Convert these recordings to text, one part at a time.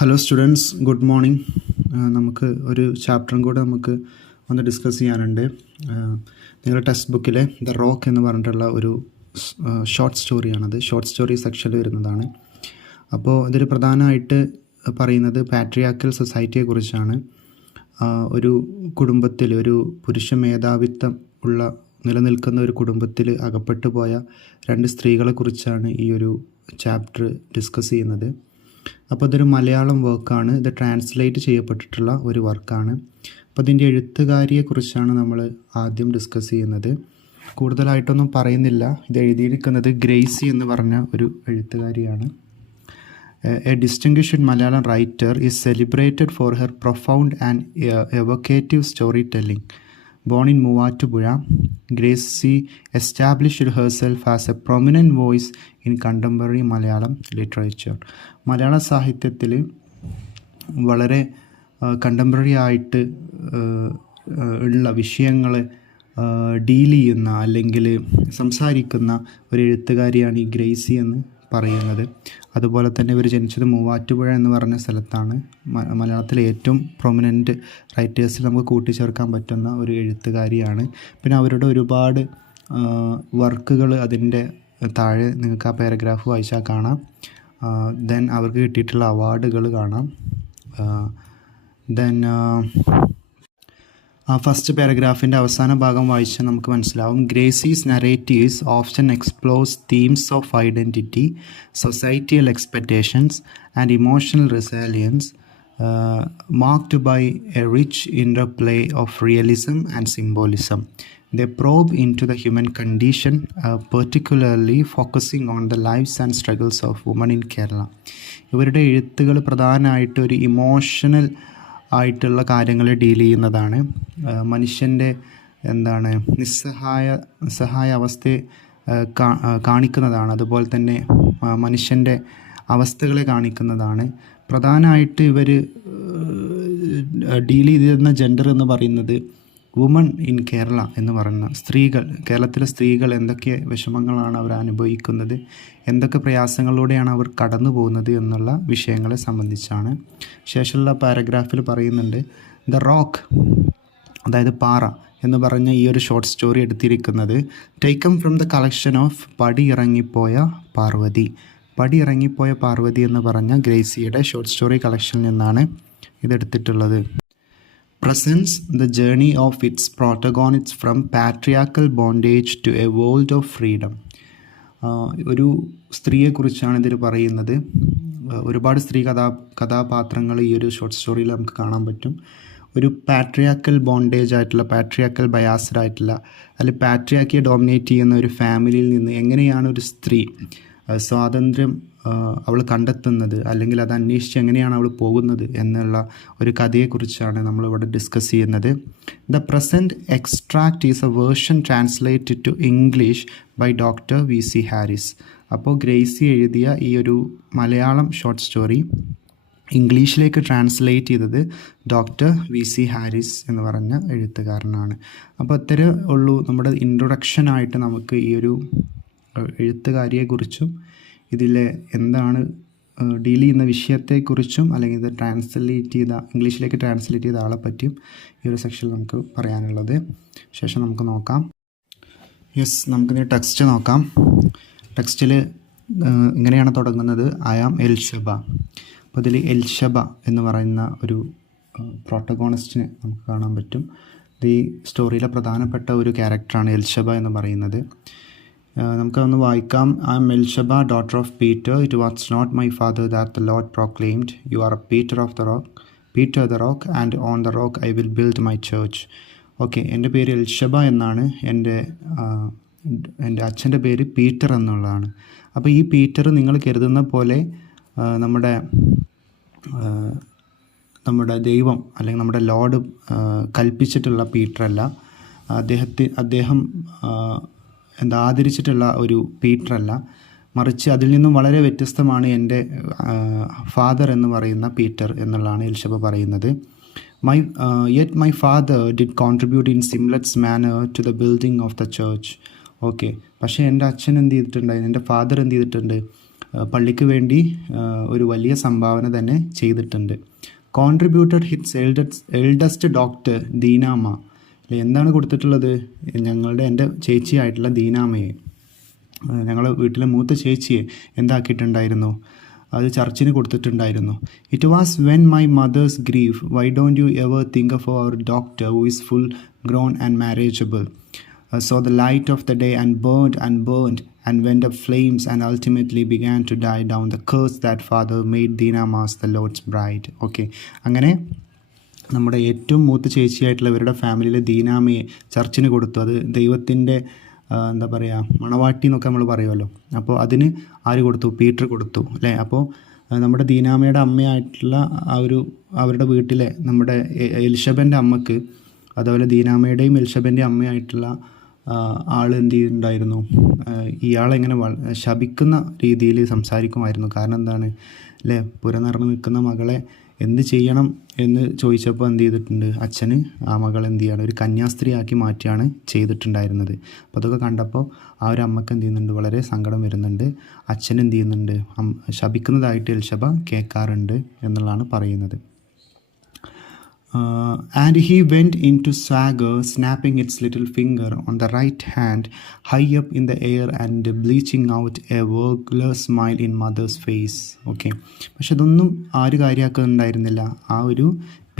Hello students, good morning. നമുക്ക് ഒരു ചാപ്റ്ററും കൂടെ നമുക്ക് ഒന്ന് ഡിസ്കസ് ചെയ്യാനുണ്ട്. നിങ്ങളുടെ ടെക്സ്റ്റ് ബുക്കിലെ ദ റോക്ക് എന്ന് പറഞ്ഞിട്ടുള്ള ഒരു ഷോർട്ട് സ്റ്റോറിയാണത്. ഷോർട്ട് സ്റ്റോറി സെക്ഷനിൽ വരുന്നതാണ്. അപ്പോൾ ഇതിൽ പ്രധാനമായിട്ട് പറയുന്നത് പാട്രിയാർക്കൽ സൊസൈറ്റിയെക്കുറിച്ചാണ്. ഒരു കുടുംബത്തിൽ ഒരു പുരുഷ മേധാവിത്വം ഉള്ള നിലനിൽക്കുന്ന ഒരു കുടുംബത്തിൽ അകപ്പെട്ടു പോയ രണ്ട് സ്ത്രീകളെക്കുറിച്ചാണ് ഈ ഒരു ചാപ്റ്റർ ഡിസ്കസ് ചെയ്യുന്നത്. അപ്പോൾ ഇതൊരു മലയാളം വർക്കാണ്. ഇത് ട്രാൻസ്ലേറ്റ് ചെയ്യപ്പെട്ടിട്ടുള്ള ഒരു വർക്കാണ്. അപ്പോൾ ഇതിൻ്റെ എഴുത്തുകാരിയെക്കുറിച്ചാണ് നമ്മൾ ആദ്യം ഡിസ്കസ് ചെയ്യുന്നത്. കൂടുതലായിട്ടൊന്നും പറയുന്നില്ല. ഇത് എഴുതിയിരിക്കുന്നത് ഗ്രേസി എന്ന് പറഞ്ഞ ഒരു എഴുത്തുകാരിയാണ്. A distinguished Malayalam writer is celebrated for her profound and evocative storytelling. Born in Muvattupuzha, Gracie established herself as a prominent voice in contemporary Malayalam literature. മലയാള സാഹിത്യത്തിൽ വളരെ കണ്ടംപററി ആയിട്ട് ഉള്ള വിഷയങ്ങൾ ഡീൽ ചെയ്യുന്ന അല്ലെങ്കിൽ സംസാരിക്കുന്ന ഒരു എഴുത്തുകാരിയാണ് ഈ ഗ്രേസി എന്ന് പറയുന്നത്. അതുപോലെ തന്നെ ഇവർ ജനിച്ചത് മൂവാറ്റുപുഴ എന്ന് പറഞ്ഞ സ്ഥലത്താണ്. മലയാളത്തിലെ ഏറ്റവും പ്രൊമിനൻ്റ് റൈറ്റേഴ്സിൽ നമുക്ക് കൂട്ടിച്ചേർക്കാൻ പറ്റുന്ന ഒരു എഴുത്തുകാരിയാണ്. പിന്നെ അവരുടെ ഒരുപാട് വർക്കുകൾ അതിൻ്റെ താഴെ നിങ്ങൾക്ക് ആ പാരഗ്രാഫ് വായിച്ചാൽ കാണാം. ദെൻ അവർക്ക് കിട്ടിയിട്ടുള്ള അവാർഡുകൾ കാണാം. ദെൻ ഫസ്റ്റ് പാരഗ്രാഫിൻ്റെ അവസാന ഭാഗം വായിച്ചാൽ നമുക്ക് മനസ്സിലാവും. Gracy's narratives often explores themes of identity, societal expectations and emotional resilience marked by a rich interplay of realism and symbolism. They probe into the human condition, particularly focusing on the lives and struggles of women in Kerala. ഇവരുടെ എഴുത്തുകൾ പ്രധാനമായിട്ട് ഒരു emotional ആയിട്ടുള്ള കാര്യങ്ങൾ deal ചെയ്യുന്നതാണ്. മനുഷ്യൻ്റെ നിസ്സഹായ അവസ്ഥയെ കാണിക്കുന്നതാണ്. അതുപോലെ തന്നെ മനുഷ്യൻ്റെ അവസ്ഥകളെ കാണിക്കുന്നതാണ്. പ്രധാനമായിട്ട് ഇവർ ഡീൽ ചെയ്തിരുന്ന ജെൻഡർ എന്ന് പറയുന്നത് വുമൺ ഇൻ കേരള എന്ന് പറയുന്ന സ്ത്രീകൾ. കേരളത്തിലെ സ്ത്രീകൾ എന്തൊക്കെ വിഷമങ്ങളാണ് അവർ അനുഭവിക്കുന്നത്, എന്തൊക്കെ പ്രയാസങ്ങളിലൂടെയാണ് അവർ കടന്നു പോകുന്നത് എന്നുള്ള വിഷയങ്ങളെ സംബന്ധിച്ചാണ്. ശേഷമുള്ള പാരഗ്രാഫിൽ പറയുന്നുണ്ട്, ദ റോക്ക്, അതായത് പാറ എന്ന് പറഞ്ഞ ഈ ഒരു ഷോർട്ട് സ്റ്റോറി എടുത്തിരിക്കുന്നത് taken from the collection of പടി ഇറങ്ങിപ്പോയ പാർവതി. പടി ഇറങ്ങിപ്പോയ പാർവതി എന്ന് പറഞ്ഞ ഗ്രേസിയുടെ ഷോർട്ട് സ്റ്റോറി കളക്ഷനിൽ നിന്നാണ് ഇതെടുത്തിട്ടുള്ളത്. Presents the journey of its protagonists from patriarchal bondage to a world of freedom. ഒരു സ്ത്രീയെക്കുറിച്ചാണ് ഇതിൽ പറയുന്നത്. ഒരുപാട് സ്ത്രീ കഥാപാത്രങ്ങൾ ഈ ഒരു ഷോർട്ട് സ്റ്റോറിയിൽ നമുക്ക് കാണാൻ പറ്റും. ഒരു പാട്രിയാർക്കൽ ബോണ്ടേജ് ആയിട്ടുള്ള, പാട്രിയാർക്കൽ ബയാസ്ഡ് ആയിട്ടുള്ള, അല്ലെങ്കിൽ പാട്രിയാർക്കിയെ ഡോമിനേറ്റ് ചെയ്യുന്ന ഒരു ഫാമിലിയിൽ നിന്ന് എങ്ങനെയാണ് ഒരു സ്ത്രീ സ്വാതന്ത്ര്യം അവൾ കണ്ടെത്തുന്നത്, അല്ലെങ്കിൽ അത് അന്വേഷിച്ച് എങ്ങനെയാണ് അവൾ പോകുന്നത് എന്നുള്ള ഒരു കഥയെക്കുറിച്ചാണ് നമ്മളിവിടെ ഡിസ്കസ് ചെയ്യുന്നത്. The present extract is a version translated to English by doctor V C. Haris. അപ്പോൾ ഗ്രേസി എഴുതിയ ഈ ഒരു മലയാളം ഷോർട്ട് സ്റ്റോറി ഇംഗ്ലീഷിലേക്ക് ട്രാൻസ്ലേറ്റ് ചെയ്തത് ഡോക്ടർ വി.സി. ഹാരിസ് എന്ന് പറഞ്ഞ എഴുത്തുകാരനാണ്. അപ്പോൾ അത്രേ ഉള്ളൂ നമ്മുടെ ഇൻട്രൊഡക്ഷനായിട്ട്. നമുക്ക് ഈ ഒരു എഴുത്തുകാരിയെക്കുറിച്ചും ഇതിലെ എന്താണ് ഡീൽ ചെയ്യുന്ന വിഷയത്തെക്കുറിച്ചും, അല്ലെങ്കിൽ ഇത് ഇംഗ്ലീഷിലേക്ക് ട്രാൻസ്ലേറ്റ് ചെയ്ത ആളെ പറ്റിയും ഈ ഒരു സെക്ഷനിൽ നമുക്ക് പറയാനുള്ളത്. ശേഷം നമുക്ക് നോക്കാം. നമുക്കിത് ടെക്സ്റ്റ് നോക്കാം. ടെക്സ്റ്റിൽ ഇങ്ങനെയാണ് തുടങ്ങുന്നത്, ഐ ആം എൽഷബ. അപ്പോൾ ഇതിൽ എൽഷബ എന്ന് പറയുന്ന ഒരു പ്രോട്ടഗോണിസ്റ്റിനെ നമുക്ക് കാണാൻ പറ്റും. ഇത് ഈ സ്റ്റോറിയിലെ പ്രധാനപ്പെട്ട ഒരു ക്യാരക്ടറാണ് എൽഷബ എന്ന് പറയുന്നത്. നമുക്കതൊന്ന് വായിക്കാം. I am Elishaba, daughter of Peter. It was not my father that the lord proclaimed, you are a Peter the rock and on the rock I will build my church. Okay, എൻ്റെ പേര് എൽഷബ എന്നാണ്. എൻ്റെ അച്ഛൻ്റെ പേര് പീറ്റർ എന്നുള്ളതാണ്. അപ്പോൾ ഈ Peter നിങ്ങൾ കരുതുന്ന പോലെ നമ്മുടെ ദൈവം അല്ലെങ്കിൽ നമ്മുടെ ലോർഡ് കൽപ്പിച്ചിട്ടുള്ള പീറ്ററല്ല. അദ്ദേഹം ആദരിച്ചിട്ടുള്ള ഒരു പീറ്ററല്ല, മറിച്ച് അതിൽ നിന്നും വളരെ വ്യത്യസ്തമാണ് എൻ്റെ ഫാദർ എന്ന് പറയുന്ന പീറ്റർ എന്നുള്ളതാണ് എൽഷബ പറയുന്നത്. Yet my father did contribute in seamless manner to the building of the church. Okay, പക്ഷേ എൻ്റെ അച്ഛൻ എന്ത് ചെയ്തിട്ടുണ്ട്, എൻ്റെ ഫാദർ എന്ത് ചെയ്തിട്ടുണ്ട്, പള്ളിക്ക് വേണ്ടി ഒരു വലിയ സംഭാവന തന്നെ ചെയ്തിട്ടുണ്ട്. Contributed his eldest doctor Deenamma. എന്താണ് കൊടുത്തിട്ടുള്ളത്? എൻ്റെ ചേച്ചിയായിട്ടുള്ള ദീനാമയെ, ഞങ്ങളുടെ വീട്ടിലെ മൂത്ത ചേച്ചിയെ എന്താക്കിയിട്ടുണ്ടായിരുന്നു? അത് ചർച്ചിന് കൊടുത്തിട്ടുണ്ടായിരുന്നു. It was when my mother's grief why don't you ever think of our doctor who is full grown and marriageable so the light of the day and burned and went up flames and ultimately began to die down the curse that father made Dinamas the Lord's bride. Okay, അങ്ങനെ നമ്മുടെ ഏറ്റവും മൂത്ത ചേച്ചിയായിട്ടുള്ള ഇവരുടെ ഫാമിലിയിലെ ദീനാമയെ ചർച്ചിന് കൊടുത്തു. അത് ദൈവത്തിൻ്റെ എന്താ പറയുക, മണവാട്ടി എന്നൊക്കെ നമ്മൾ പറയുമല്ലോ. അപ്പോൾ അതിന് ആര് കൊടുത്തു? പീറ്റർ കൊടുത്തു, അല്ലേ? അപ്പോൾ നമ്മുടെ ദീനാമയുടെ അമ്മയായിട്ടുള്ള അവരുടെ വീട്ടിലെ നമ്മുടെ എലിശബൻ്റെ അമ്മക്ക്, അതുപോലെ ദീനാമയുടെയും എലിശബൻ്റെ അമ്മയായിട്ടുള്ള ആൾ എന്ത് ചെയ്യുന്നുണ്ടായിരുന്നു? ഇയാളെങ്ങനെ ശപിക്കുന്ന രീതിയിൽ സംസാരിക്കുമായിരുന്നു. കാരണം എന്താണ്, അല്ലേ? പുര നിറഞ്ഞു നിൽക്കുന്ന മകളെ എന്ത് ചെയ്യണം എന്ന് ചോദിച്ചപ്പോൾ എന്ത് ചെയ്തിട്ടുണ്ട്? അച്ഛന് ആ മകളെ എന്ത് ചെയ്യാണ്? ഒരു കന്യാസ്ത്രീയാക്കി മാറ്റിയാണ് ചെയ്തിട്ടുണ്ടായിരുന്നത്. അപ്പോൾ അതൊക്കെ കണ്ടപ്പോൾ ആ ഒരു അമ്മക്ക് എന്ത് ചെയ്യുന്നുണ്ട്? വളരെ സങ്കടം വരുന്നുണ്ട്. അച്ഛൻ എന്ത് ചെയ്യുന്നുണ്ട്? ശപിക്കുന്നതായിട്ട് എൽശബ കേൾക്കാറുണ്ട് എന്നുള്ളതാണ് പറയുന്നത്. And he went into swagger, snapping its little finger on the right hand high up in the air and bleaching out a vulgar smile in mother's face. Okay, പക്ഷെ ഇതൊന്നും ആര് കാര്യമാക്കുന്നുണ്ടായിരുന്നില്ല. ആ ഒരു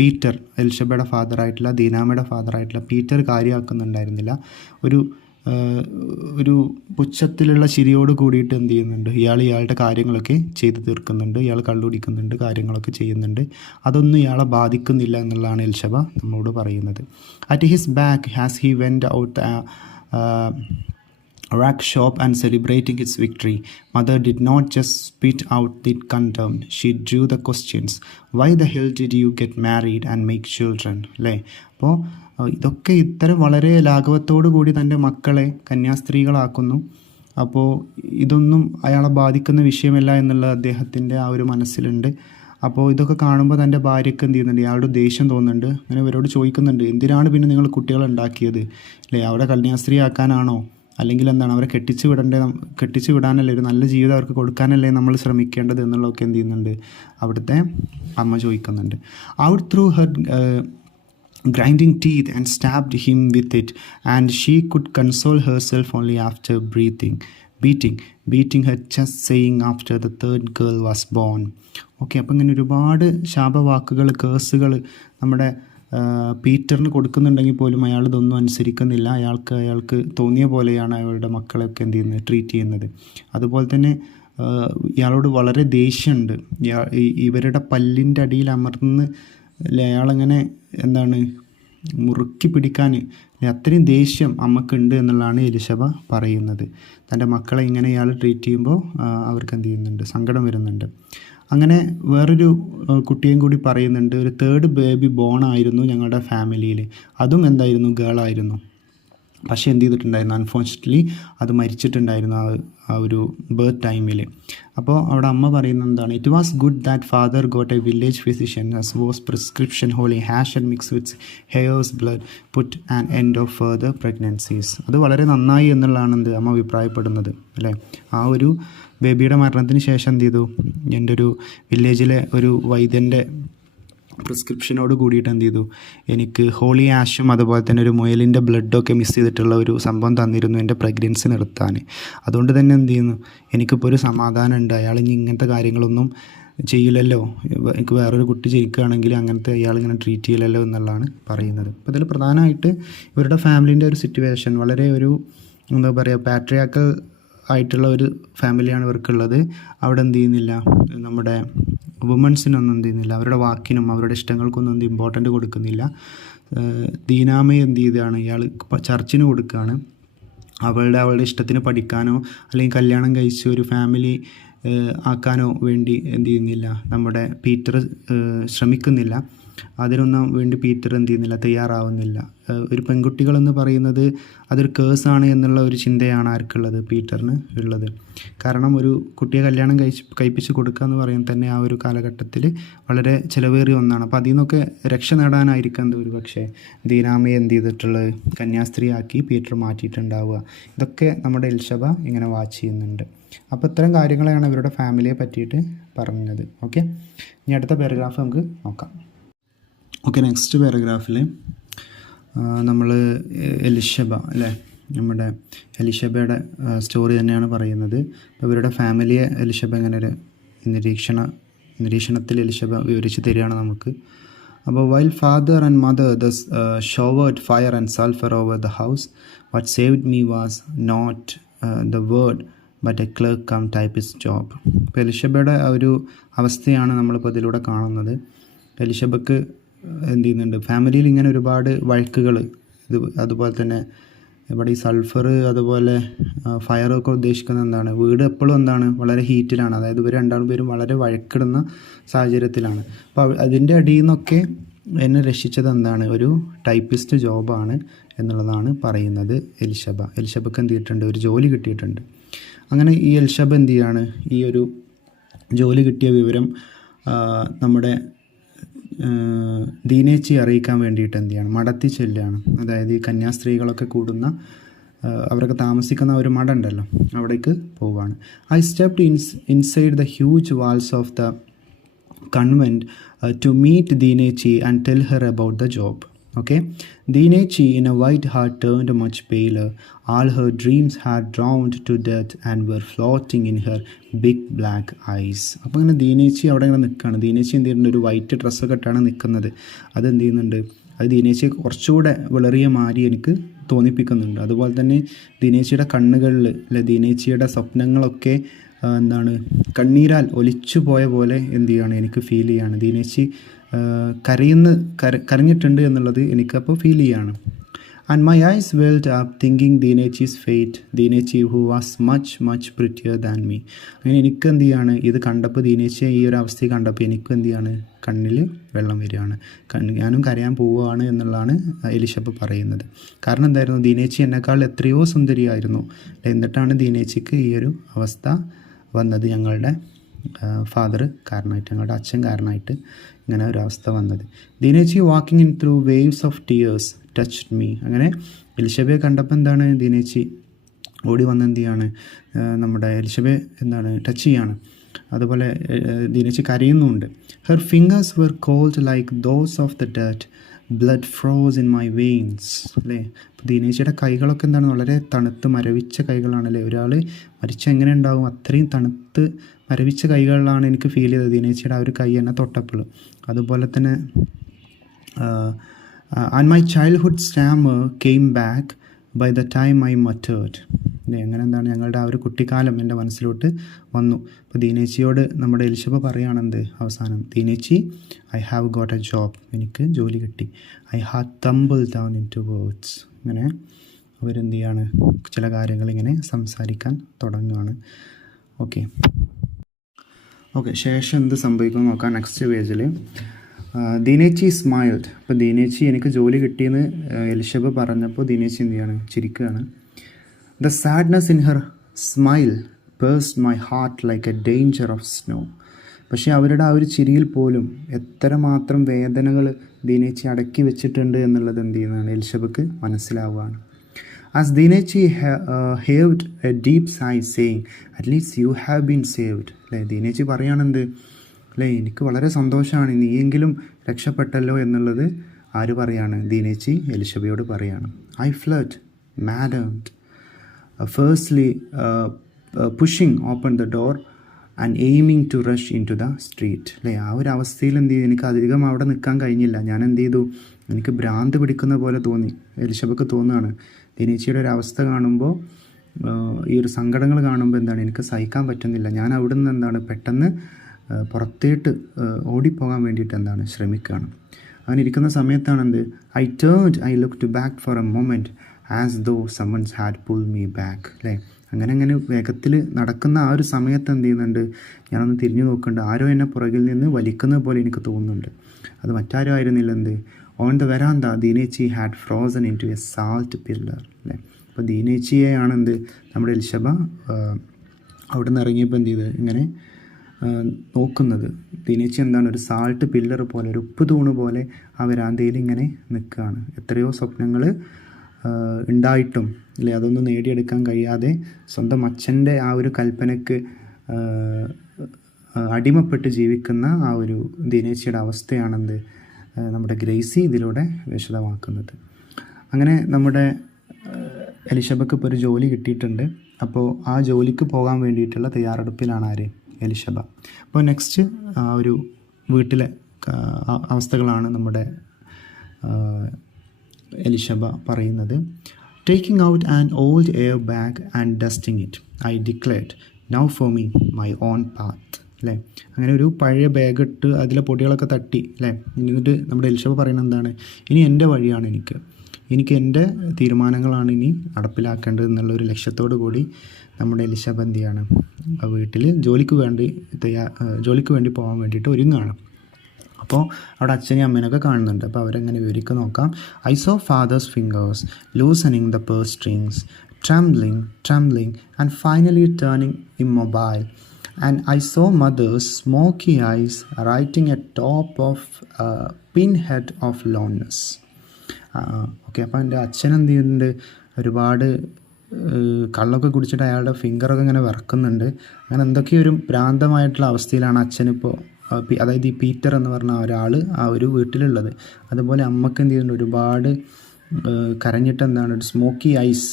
പീറ്റർ, എൽശബയുടെ ഫാദറായിട്ടുള്ള ദീനാമയുടെ ഫാദറായിട്ടുള്ള പീറ്റർ കാര്യമാക്കുന്നുണ്ടായിരുന്നില്ല. ഒരു പുച്ഛത്തിലുള്ള ചിരിയോട് കൂടിയിട്ട് എന്ത് ചെയ്യുന്നുണ്ട്? ഇയാളുടെ കാര്യങ്ങളൊക്കെ ചെയ്തു തീർക്കുന്നുണ്ട്. ഇയാൾ കള്ളുടിക്കുന്നുണ്ട്, കാര്യങ്ങളൊക്കെ ചെയ്യുന്നുണ്ട്. അതൊന്നും ഇയാളെ ബാധിക്കുന്നില്ല എന്നുള്ളതാണ് എൽശബ നമ്മളോട് പറയുന്നത്. At his back has he went out rack shop and celebrating its victory. Mother did not just spit out the contempt. She drew the questions. Why the hell did you get married and make children? അല്ലേ? അപ്പോൾ ഇതൊക്കെ ഇത്തരം വളരെ ലാഘവത്തോടു കൂടി തൻ്റെ മക്കളെ കന്യാസ്ത്രീകളാക്കുന്നു. അപ്പോൾ ഇതൊന്നും അയാളെ ബാധിക്കുന്ന വിഷയമല്ല എന്നുള്ളത് അദ്ദേഹത്തിൻ്റെ ആ ഒരു മനസ്സിലുണ്ട്. അപ്പോൾ ഇതൊക്കെ കാണുമ്പോൾ തൻ്റെ ഭാര്യയ്ക്ക് എന്ത് ചെയ്യുന്നുണ്ട്? ഇയാളുടെ ദേഷ്യം തോന്നുന്നുണ്ട്. അങ്ങനെ ഇവരോട് ചോദിക്കുന്നുണ്ട്, എന്തിനാണ് പിന്നെ നിങ്ങൾ കുട്ടികളെ ഉണ്ടാക്കിയത്? അല്ലേ? അവിടെ കന്യാസ്ത്രീ ആക്കാനാണോ? അല്ലെങ്കിൽ എന്താണ്? അവരെ കെട്ടിച്ച് വിടാനല്ലേ, ഒരു നല്ല ജീവിതം അവർക്ക് കൊടുക്കാനല്ലേ നമ്മൾ ശ്രമിക്കേണ്ടത് എന്നുള്ളതൊക്കെ എന്ത് ചെയ്യുന്നുണ്ട്? അവിടുത്തെ അമ്മ ചോദിക്കുന്നുണ്ട്. Out through her grinding teeth and stabbed him with it, and she could console herself only after beating her chest, saying after the third girl was born. Okay, അപ്പം ഇങ്ങനെ ഒരുപാട് ശാപവാക്കുകൾ, കേസുകൾ നമ്മുടെ പീറ്ററിന് കൊടുക്കുന്നുണ്ടെങ്കിൽ പോലും അയാൾ ഇതൊന്നും അനുസരിക്കുന്നില്ല. അയാൾക്ക് തോന്നിയ പോലെയാണ് അയാളുടെ മക്കളെയൊക്കെ എന്ത് ചെയ്യുന്നത്? ട്രീറ്റ് ചെയ്യുന്നത്. അതുപോലെ തന്നെ ഇയാളോട് വളരെ ദേഷ്യമുണ്ട്. ഇവരുടെ പല്ലിൻ്റെ അടിയിൽ അമർന്ന് അയാളങ്ങനെ എന്താണ് മുറുക്കി പിടിക്കാൻ അത്രയും ദേഷ്യം അമ്മക്കുണ്ട് എന്നുള്ളതാണ് എലിശബ പറയുന്നത്. തൻ്റെ മക്കളെ ഇങ്ങനെ ഇയാൾ ട്രീറ്റ് ചെയ്യുമ്പോൾ അവർക്ക് എന്ത് ചെയ്യുന്നുണ്ട്? സങ്കടം വരുന്നുണ്ട്. അങ്ങനെ വേറൊരു കുട്ടിയും കൂടി പറയുന്നുണ്ട്, ഒരു തേർഡ് ബേബി ബോൺ ആയിരുന്നു ഞങ്ങളുടെ ഫാമിലിയിൽ. അതും എന്തായിരുന്നു? ഗേളായിരുന്നു. പക്ഷേ എന്ത് ചെയ്തിട്ടുണ്ടായിരുന്നു? അൺഫോർച്യുനേറ്റ്ലി അത് മരിച്ചിട്ടുണ്ടായിരുന്നു ആ ഒരു ബർത്ത് ടൈമിൽ. അപ്പോൾ അവിടെ അമ്മ പറയുന്നത് എന്താണ്? It was good that father got a village physician as was prescription holy hash and mix with hare's blood put and end of further pregnancies. അത് വളരെ നന്നായി എന്നുള്ളതാണ് എന്ത് അമ്മ അഭിപ്രായപ്പെടുന്നത്, അല്ലേ? ആ ഒരു ബേബിയുടെ മരണത്തിന് ശേഷം എന്ത് ചെയ്തു? എൻ്റെ ഒരു വില്ലേജിലെ ഒരു വൈദ്യൻ്റെ പ്രിസ്ക്രിപ്ഷനോട് കൂടിയിട്ട് എന്ത് ചെയ്തു? എനിക്ക് ഹോളി ആഷും അതുപോലെ തന്നെ ഒരു മുയലിൻ്റെ ബ്ലഡൊക്കെ മിക്സ് ചെയ്തിട്ടുള്ള ഒരു സംഭവം തന്നിരുന്നു എൻ്റെ പ്രഗ്നൻസി നിർത്താൻ. അതുകൊണ്ട് തന്നെ എന്ത് ചെയ്യുന്നു? എനിക്കിപ്പോൾ ഒരു സമാധാനം ഉണ്ട്. അയാൾ ഇനി ഇങ്ങനത്തെ കാര്യങ്ങളൊന്നും ചെയ്യില്ലല്ലോ, എനിക്ക് വേറൊരു കുട്ടി ജനിക്കുകയാണെങ്കിൽ അങ്ങനത്തെ ഇയാളിങ്ങനെ ട്രീറ്റ് ചെയ്യില്ലല്ലോ എന്നുള്ളതാണ് പറയുന്നത്. അപ്പോൾ ഇതിൽ പ്രധാനമായിട്ട് ഇവരുടെ ഫാമിലീൻ്റെ ഒരു സിറ്റുവേഷൻ വളരെ ഒരു എന്താ പറയുക, പാട്രിയാക്കൽ ആയിട്ടുള്ള ഒരു ഫാമിലിയാണ് ഇവർക്കുള്ളത്. അവിടെ എന്ത് ചെയ്യുന്നില്ല, നമ്മുടെ വുമൻസിനൊന്നും എന്ത് ചെയ്യുന്നില്ല, അവരുടെ വാക്കിനും അവരുടെ ഇഷ്ടങ്ങൾക്കൊന്നും എന്ത് ഇമ്പോർട്ടൻ്റ് കൊടുക്കുന്നില്ല. ദീനാമയെ എന്ത് ചെയ്താണ്? ഇയാൾ ചർച്ചിന് കൊടുക്കുകയാണ്. അവളുടെ ഇഷ്ടത്തിന് പഠിക്കാനോ അല്ലെങ്കിൽ കല്യാണം കഴിച്ച് ഒരു ഫാമിലി ആക്കാനോ വേണ്ടി എന്ത് ചെയ്യുന്നില്ല നമ്മുടെ പീറ്റർ ശ്രമിക്കുന്നില്ല. അതിനൊന്നും വേണ്ടി പീറ്റർ എന്ത് ചെയ്യുന്നില്ല, തയ്യാറാവുന്നില്ല. ഒരു പെൺകുട്ടികളെന്ന് പറയുന്നത് അതൊരു കേസാണ് എന്നുള്ള ഒരു ചിന്തയാണ് ആർക്കുള്ളത്, പീറ്ററിന് ഉള്ളത്. കാരണം ഒരു കുട്ടിയെ കല്യാണം കഴിപ്പിച്ച് കൊടുക്കുക എന്ന് പറയുന്നത് തന്നെ ആ ഒരു കാലഘട്ടത്തിൽ വളരെ ചിലവേറിയ ഒന്നാണ്. അപ്പോൾ അതിൽ നിന്നൊക്കെ രക്ഷ നേടാനായിരിക്കാം ഒരു പക്ഷേ ദീനാമയെ എന്ത് ചെയ്തിട്ടുള്ളത്, കന്യാസ്ത്രീയാക്കി പീറ്റർ മാറ്റിയിട്ടുണ്ടാവുക. ഇതൊക്കെ നമ്മുടെ എലിശബ ഇങ്ങനെ വാച്ച് ചെയ്യുന്നുണ്ട്. അപ്പോൾ ഇത്തരം കാര്യങ്ങളാണ് ഇവരുടെ ഫാമിലിയെ പറ്റിയിട്ട് പറഞ്ഞത്. ഓക്കെ, ഇനി അടുത്ത പാരഗ്രാഫ് നമുക്ക് നോക്കാം. ഓക്കെ, നെക്സ്റ്റ് പാരഗ്രാഫിൽ നമ്മൾ എലിശബ അല്ലേ, നമ്മുടെ എലിശബയുടെ സ്റ്റോറി തന്നെയാണ് പറയുന്നത്. അപ്പോൾ ഇവരുടെ ഫാമിലിയെ എലിശബ ഇങ്ങനെ ഒരു നിരീക്ഷണത്തിൽ എലിശബ വിവരിച്ച് തരികയാണ് നമുക്ക്. അപ്പോൾ while father and mother thus showered fire and sulphur over the house, what saved me was not the word but a clerk cum typist job. ഇപ്പോൾ എലിശബയുടെ ആ ഒരു അവസ്ഥയാണ് നമ്മളിപ്പോൾ ഇതിലൂടെ കാണുന്നത്. എലിശബക്ക് എന്ത് ചെയ്യുന്നുണ്ട്, ഫാമിലിയിൽ ഇങ്ങനെ ഒരുപാട് വഴക്കുകൾ, അതുപോലെ തന്നെ ഇവിടെ ഈ സൾഫർ അതുപോലെ ഫയറൊക്കെ ഉദ്ദേശിക്കുന്നത് എന്താണ്, വീട് എപ്പോഴും എന്താണ്, വളരെ ഹീറ്റിലാണ്. അതായത് ഇവർ രണ്ടാളും പേരും വളരെ വഴക്കിടുന്ന സാഹചര്യത്തിലാണ്. അപ്പോൾ അതിൻ്റെ അടിയിൽ നിന്നൊക്കെ എന്നെ രക്ഷിച്ചത് എന്താണ്, ഒരു ടൈപ്പിസ്റ്റ് ജോബാണ് എന്നുള്ളതാണ് പറയുന്നത്. എലിശബക്ക് എന്ത് ചെയ്തിട്ടുണ്ട്, ഒരു ജോലി കിട്ടിയിട്ടുണ്ട്. അങ്ങനെ ഈ എലിശബ എന്ത് ചെയ്യാണ്, ഈ ഒരു ജോലി കിട്ടിയ വിവരം നമ്മുടെ ദീനേച്ചി അറിയിക്കാൻ വേണ്ടിയിട്ട് എന്ത് ചെയ്യണം, മഠത്തിൽ ചെല്ലുകയാണ്. അതായത് ഈ കന്യാസ്ത്രീകളൊക്കെ കൂടുന്ന, അവരൊക്കെ താമസിക്കുന്ന ഒരു മഠം ഉണ്ടല്ലോ, അവിടേക്ക് പോവുകയാണ്. I stepped inside the huge walls of the convent to meet Deenechi and tell her about the job. Okay, Dinechi in a white heart turned much paler. All her dreams had drowned to death and were floating in her big black eyes. അപ്പോൾ ഇങ്ങനെ ദീനേച്ചി അവിടെ ഇങ്ങനെ നിൽക്കുകയാണ്. ദീനേച്ചി എന്ത് ചെയ്യുന്നുണ്ട്, ഒരു white ഡ്രസ്സൊക്കെ ഇട്ടാണ് നിൽക്കുന്നത്. അതെന്ത് ചെയ്യുന്നുണ്ട്, അത് ദീനേച്ചിയെ കുറച്ചുകൂടെ വിളറിയ മാറി എനിക്ക് തോന്നിപ്പിക്കുന്നുണ്ട്. അതുപോലെ തന്നെ ദീനേച്ചിയുടെ കണ്ണുകളിൽ അല്ലെ, ദീനേച്ചിയുടെ സ്വപ്നങ്ങളൊക്കെ എന്താണ്, കണ്ണീരാൽ ഒലിച്ചു പോയ പോലെ എന്ത് ചെയ്യുകയാണ്, എനിക്ക് ഫീൽ ചെയ്യാണ്. ദീനേച്ചി കരഞ്ഞിട്ടുണ്ട് എന്നുള്ളത് എനിക്കപ്പോൾ ഫീൽ ചെയ്യാണ്. And my eyes welled up thinking Deenechi's fate, Deenechi who was much much prettier than me. അങ്ങനെ എനിക്ക് എന്ത് ചെയ്യാണ്, ഇത് കണ്ടപ്പോൾ, ദീനേച്ചിയെ ഈ ഒരു അവസ്ഥ കണ്ടപ്പോൾ എനിക്കും എന്ത് ചെയ്യാണ്, കണ്ണിൽ വെള്ളം വരികയാണ്, ഞാനും കരയാൻ പോവുകയാണ് എന്നുള്ളതാണ് എലിശബ പറയുന്നത്. കാരണം എന്തായിരുന്നു, ദീനേച്ചി എന്നെക്കാൾ എത്രയോ സുന്ദരിയായിരുന്നു. എന്നിട്ടാണ് ദീനേച്ചിക്ക് ഈ ഒരു അവസ്ഥ വന്നത്, ഞങ്ങളുടെ ഫാദർ കാരണമായിട്ട്, ഞങ്ങളുടെ അച്ഛൻ കാരണമായിട്ട് ഇങ്ങനെ ഒരു അവസ്ഥ വന്നത്. Deenechi walking in through waves of tears touched me. അങ്ങനെ എലിശബയെ കണ്ടപ്പോൾ എന്താണ്, ദീനേച്ചി ഓടി വന്ന് എന്ത് ചെയ്യാണ്, നമ്മുടെ എലിശബയെ എന്താണ് ടച്ച് ചെയ്യാണ്. അതുപോലെ ദീനേച്ചി കരയുന്നുമുണ്ട്. Her fingers were cold like those of the dead, blood froze in my veins അല്ലേ. അപ്പോൾ ദീനേച്ചിയുടെ കൈകളൊക്കെ എന്താണ്, വളരെ തണുത്ത് മരവിച്ച കൈകളാണല്ലേ. ഒരാൾ മരിച്ച എങ്ങനെ ഉണ്ടാവും, അത്രയും തണുത്ത് മരവിച്ച കൈകളിലാണ് എനിക്ക് ഫീൽ ചെയ്തത് ദീനേച്ചിയുടെ ആ ഒരു കൈ എന്നെ തൊട്ടപ്പോൾ. അതുപോലെ തന്നെ and my childhood stammer came back by the time I muttered. അങ്ങനെ എന്താണ്, ഞങ്ങളുടെ ആ ഒരു കുട്ടിക്കാലം എൻ്റെ മനസ്സിലോട്ട് വന്നു. അപ്പോൾ ദീനേച്ചിയോട് നമ്മുടെ എലിശബ പറയുകയാണെന്ത് അവസാനം, Deenechi I have got a job, എനിക്ക് ജോലി കിട്ടി. I have tumble down in two words. അങ്ങനെ അവരെന്ത് ചെയ്യാണ്, ചില കാര്യങ്ങളിങ്ങനെ സംസാരിക്കാൻ തുടങ്ങുകയാണ്. ഓക്കെ, ശേഷം എന്ത് സംഭവിക്കുമെന്ന് നോക്കാം. നെക്സ്റ്റ് പേജിൽ ദീനേച്ചി സ്മൈൽഡ്. അപ്പോൾ ദീനേച്ചി എനിക്ക് ജോലി കിട്ടിയെന്ന് എലിശബ പറഞ്ഞപ്പോൾ ദീനേച്ചി എന്ത് ചെയ്യാണ്, ചിരിക്കുകയാണ്. The sadness in her smile pierced my heart like a dagger of snow. പക്ഷേ അവരുടെ ആ ഒരു ചിരിയിൽ പോലും എത്രമാത്രം വേദനകൾ ദീനേച്ചി അടക്കി വെച്ചിട്ടുണ്ട് എന്നുള്ളത് എന്ത് ചെയ്യുന്നതാണ്, എലിശബക്ക് മനസ്സിലാവുകയാണ്. As Dinechi heaved a deep sigh saying, at least you have been saved. അല്ലേ, ദീനേച്ചി പറയുകയാണെന്ത്, അല്ലേ, എനിക്ക് വളരെ സന്തോഷമാണ്, നീയെങ്കിലും രക്ഷപ്പെട്ടല്ലോ എന്നുള്ളത് ആര് പറയാണ്, ദീനേച്ചി എലിശബയോട് പറയാണ്. I fled maddened hastily pushing open the door and aiming to rush into the street. അല്ലേ, ആ ഒരു അവസ്ഥയിൽ എന്ത് ചെയ്തു, എനിക്ക് അധികം അവിടെ നിൽക്കാൻ കഴിഞ്ഞില്ല. ഞാൻ എന്ത് ചെയ്തു, എനിക്ക് ഭ്രാന്ത് പിടിക്കുന്ന പോലെ തോന്നി, എലിശബക്ക് തോന്നുകയാണ്. ദീനേച്ചിയുടെ ഒരു അവസ്ഥ കാണുമ്പോൾ, ഈ ഒരു സങ്കടങ്ങൾ കാണുമ്പോൾ എന്താണ്, എനിക്ക് സഹിക്കാൻ പറ്റുന്നില്ല. ഞാൻ അവിടെ നിന്ന് എന്താണ് പെട്ടെന്ന് പുറത്തേട്ട് ഓടിപ്പോകാൻ വേണ്ടിയിട്ട് എന്താണ് ശ്രമിക്കുകയാണ്. അങ്ങനെ ഇരിക്കുന്ന സമയത്താണ് എന്ത്, I looked back for a moment as though summons had pull me back. അല്ലേ, അങ്ങനെ വേഗത്തിൽ നടക്കുന്ന ആ ഒരു സമയത്ത് എന്ത് ചെയ്യുന്നുണ്ട്, ഞാനൊന്ന് തിരിഞ്ഞു നോക്കുന്നുണ്ട്, ആരോ എന്നെ പുറകിൽ നിന്ന് വലിക്കുന്നത് പോലെ എനിക്ക് തോന്നുന്നുണ്ട്. അത് മറ്റാരും ആയിരുന്നില്ല, എന്ത്, on the veranda Deenechi had frozen into a salt pillar, അല്ലേ. അപ്പോൾ ദീനേച്ചിയെയാണ് എന്ത് നമ്മുടെ എലിശബ അവിടെ നിന്ന് ഇറങ്ങിയപ്പോൾ എന്ത് ചെയ്ത് ഇങ്ങനെ നോക്കുന്നത്. ദീനേച്ചി എന്താണ്, ഒരു സാൾട്ട് പില്ലർ പോലെ, ഒരു ഉപ്പ് തൂണ് പോലെ ആ വരാന്തയിൽ ഇങ്ങനെ നിൽക്കുകയാണ്. എത്രയോ സ്വപ്നങ്ങൾ ഉണ്ടായിട്ടും, അല്ലേ, അതൊന്നും നേടിയെടുക്കാൻ കഴിയാതെ സ്വന്തം അച്ഛൻ്റെ ആ ഒരു കൽപ്പനയ്ക്ക് അടിമപ്പെട്ട് ജീവിക്കുന്ന ആ ഒരു ദീനേച്ചിയുടെ അവസ്ഥയാണെന്ത് നമ്മുടെ ഗ്രേസി ഇതിലൂടെ വിശദമാക്കുന്നത്. അങ്ങനെ നമ്മുടെ എലിശബക്ക് ഇപ്പോൾ ഒരു ജോലി കിട്ടിയിട്ടുണ്ട്. അപ്പോൾ ആ ജോലിക്ക് പോകാൻ വേണ്ടിയിട്ടുള്ള തയ്യാറെടുപ്പിലാണ് ആര്, എലിശബ. അപ്പോൾ നെക്സ്റ്റ് ആ ഒരു വീട്ടിലെ അവസ്ഥകളാണ് നമ്മുടെ എലിശബ പറയുന്നത്. Taking out an old air bag and dusting it, I declared now for me my own path, അല്ലേ. അങ്ങനെ ഒരു പഴയ ബാഗ് ഇട്ട് അതിലെ പൊടികളൊക്കെ തട്ടി, അല്ലേ. എന്നിട്ട് നമ്മുടെ എലിശബ പറയുന്നത് എന്താണ്, ഇനി എൻ്റെ വഴിയാണ്, എനിക്ക് എൻ്റെ തീരുമാനങ്ങളാണ് ഇനി നടപ്പിലാക്കേണ്ടത് എന്നുള്ളൊരു ലക്ഷ്യത്തോടു കൂടി നമ്മുടെ എലിശബ എന്ത് ചെയ്യാണ്, വീട്ടിൽ ജോലിക്ക് വേണ്ടി പോകാൻ വേണ്ടിയിട്ട് ഒരുങ്ങുകയാണ്. അപ്പോൾ അവിടെ അച്ഛനെയും അമ്മേനൊക്കെ കാണുന്നുണ്ട്. അപ്പോൾ അവരെങ്ങനെ വിവരിക്കുക നോക്കാം. I saw father's fingers loosening the purse strings, trembling and finally turning immobile, and I saw mother's smoky eyes writing atop of a pinhead of loneliness. Okay, അപ്പോൾ എൻ്റെ അച്ഛൻ എന്ത് ചെയ്യുന്നുണ്ട്, ഒരുപാട് കള്ളൊക്കെ കുടിച്ചിട്ട് അയാളുടെ ഫിംഗറൊക്കെ ഇങ്ങനെ വിറക്കുന്നുണ്ട്. അങ്ങനെ എന്തൊക്കെയോ ഒരു ഭ്രാന്തമായിട്ടുള്ള അവസ്ഥയിലാണ് അച്ഛനിപ്പോൾ, അതായത് ഈ പീറ്റർ എന്ന് പറഞ്ഞ ഒരാൾ ആ ഒരു വീട്ടിലുള്ളത്. അതുപോലെ അമ്മക്ക് എന്ത് ചെയ്യുന്നുണ്ട്, ഒരുപാട് കരഞ്ഞിട്ട് എന്താണ്, ഒരു സ്മോക്കി ഐസ്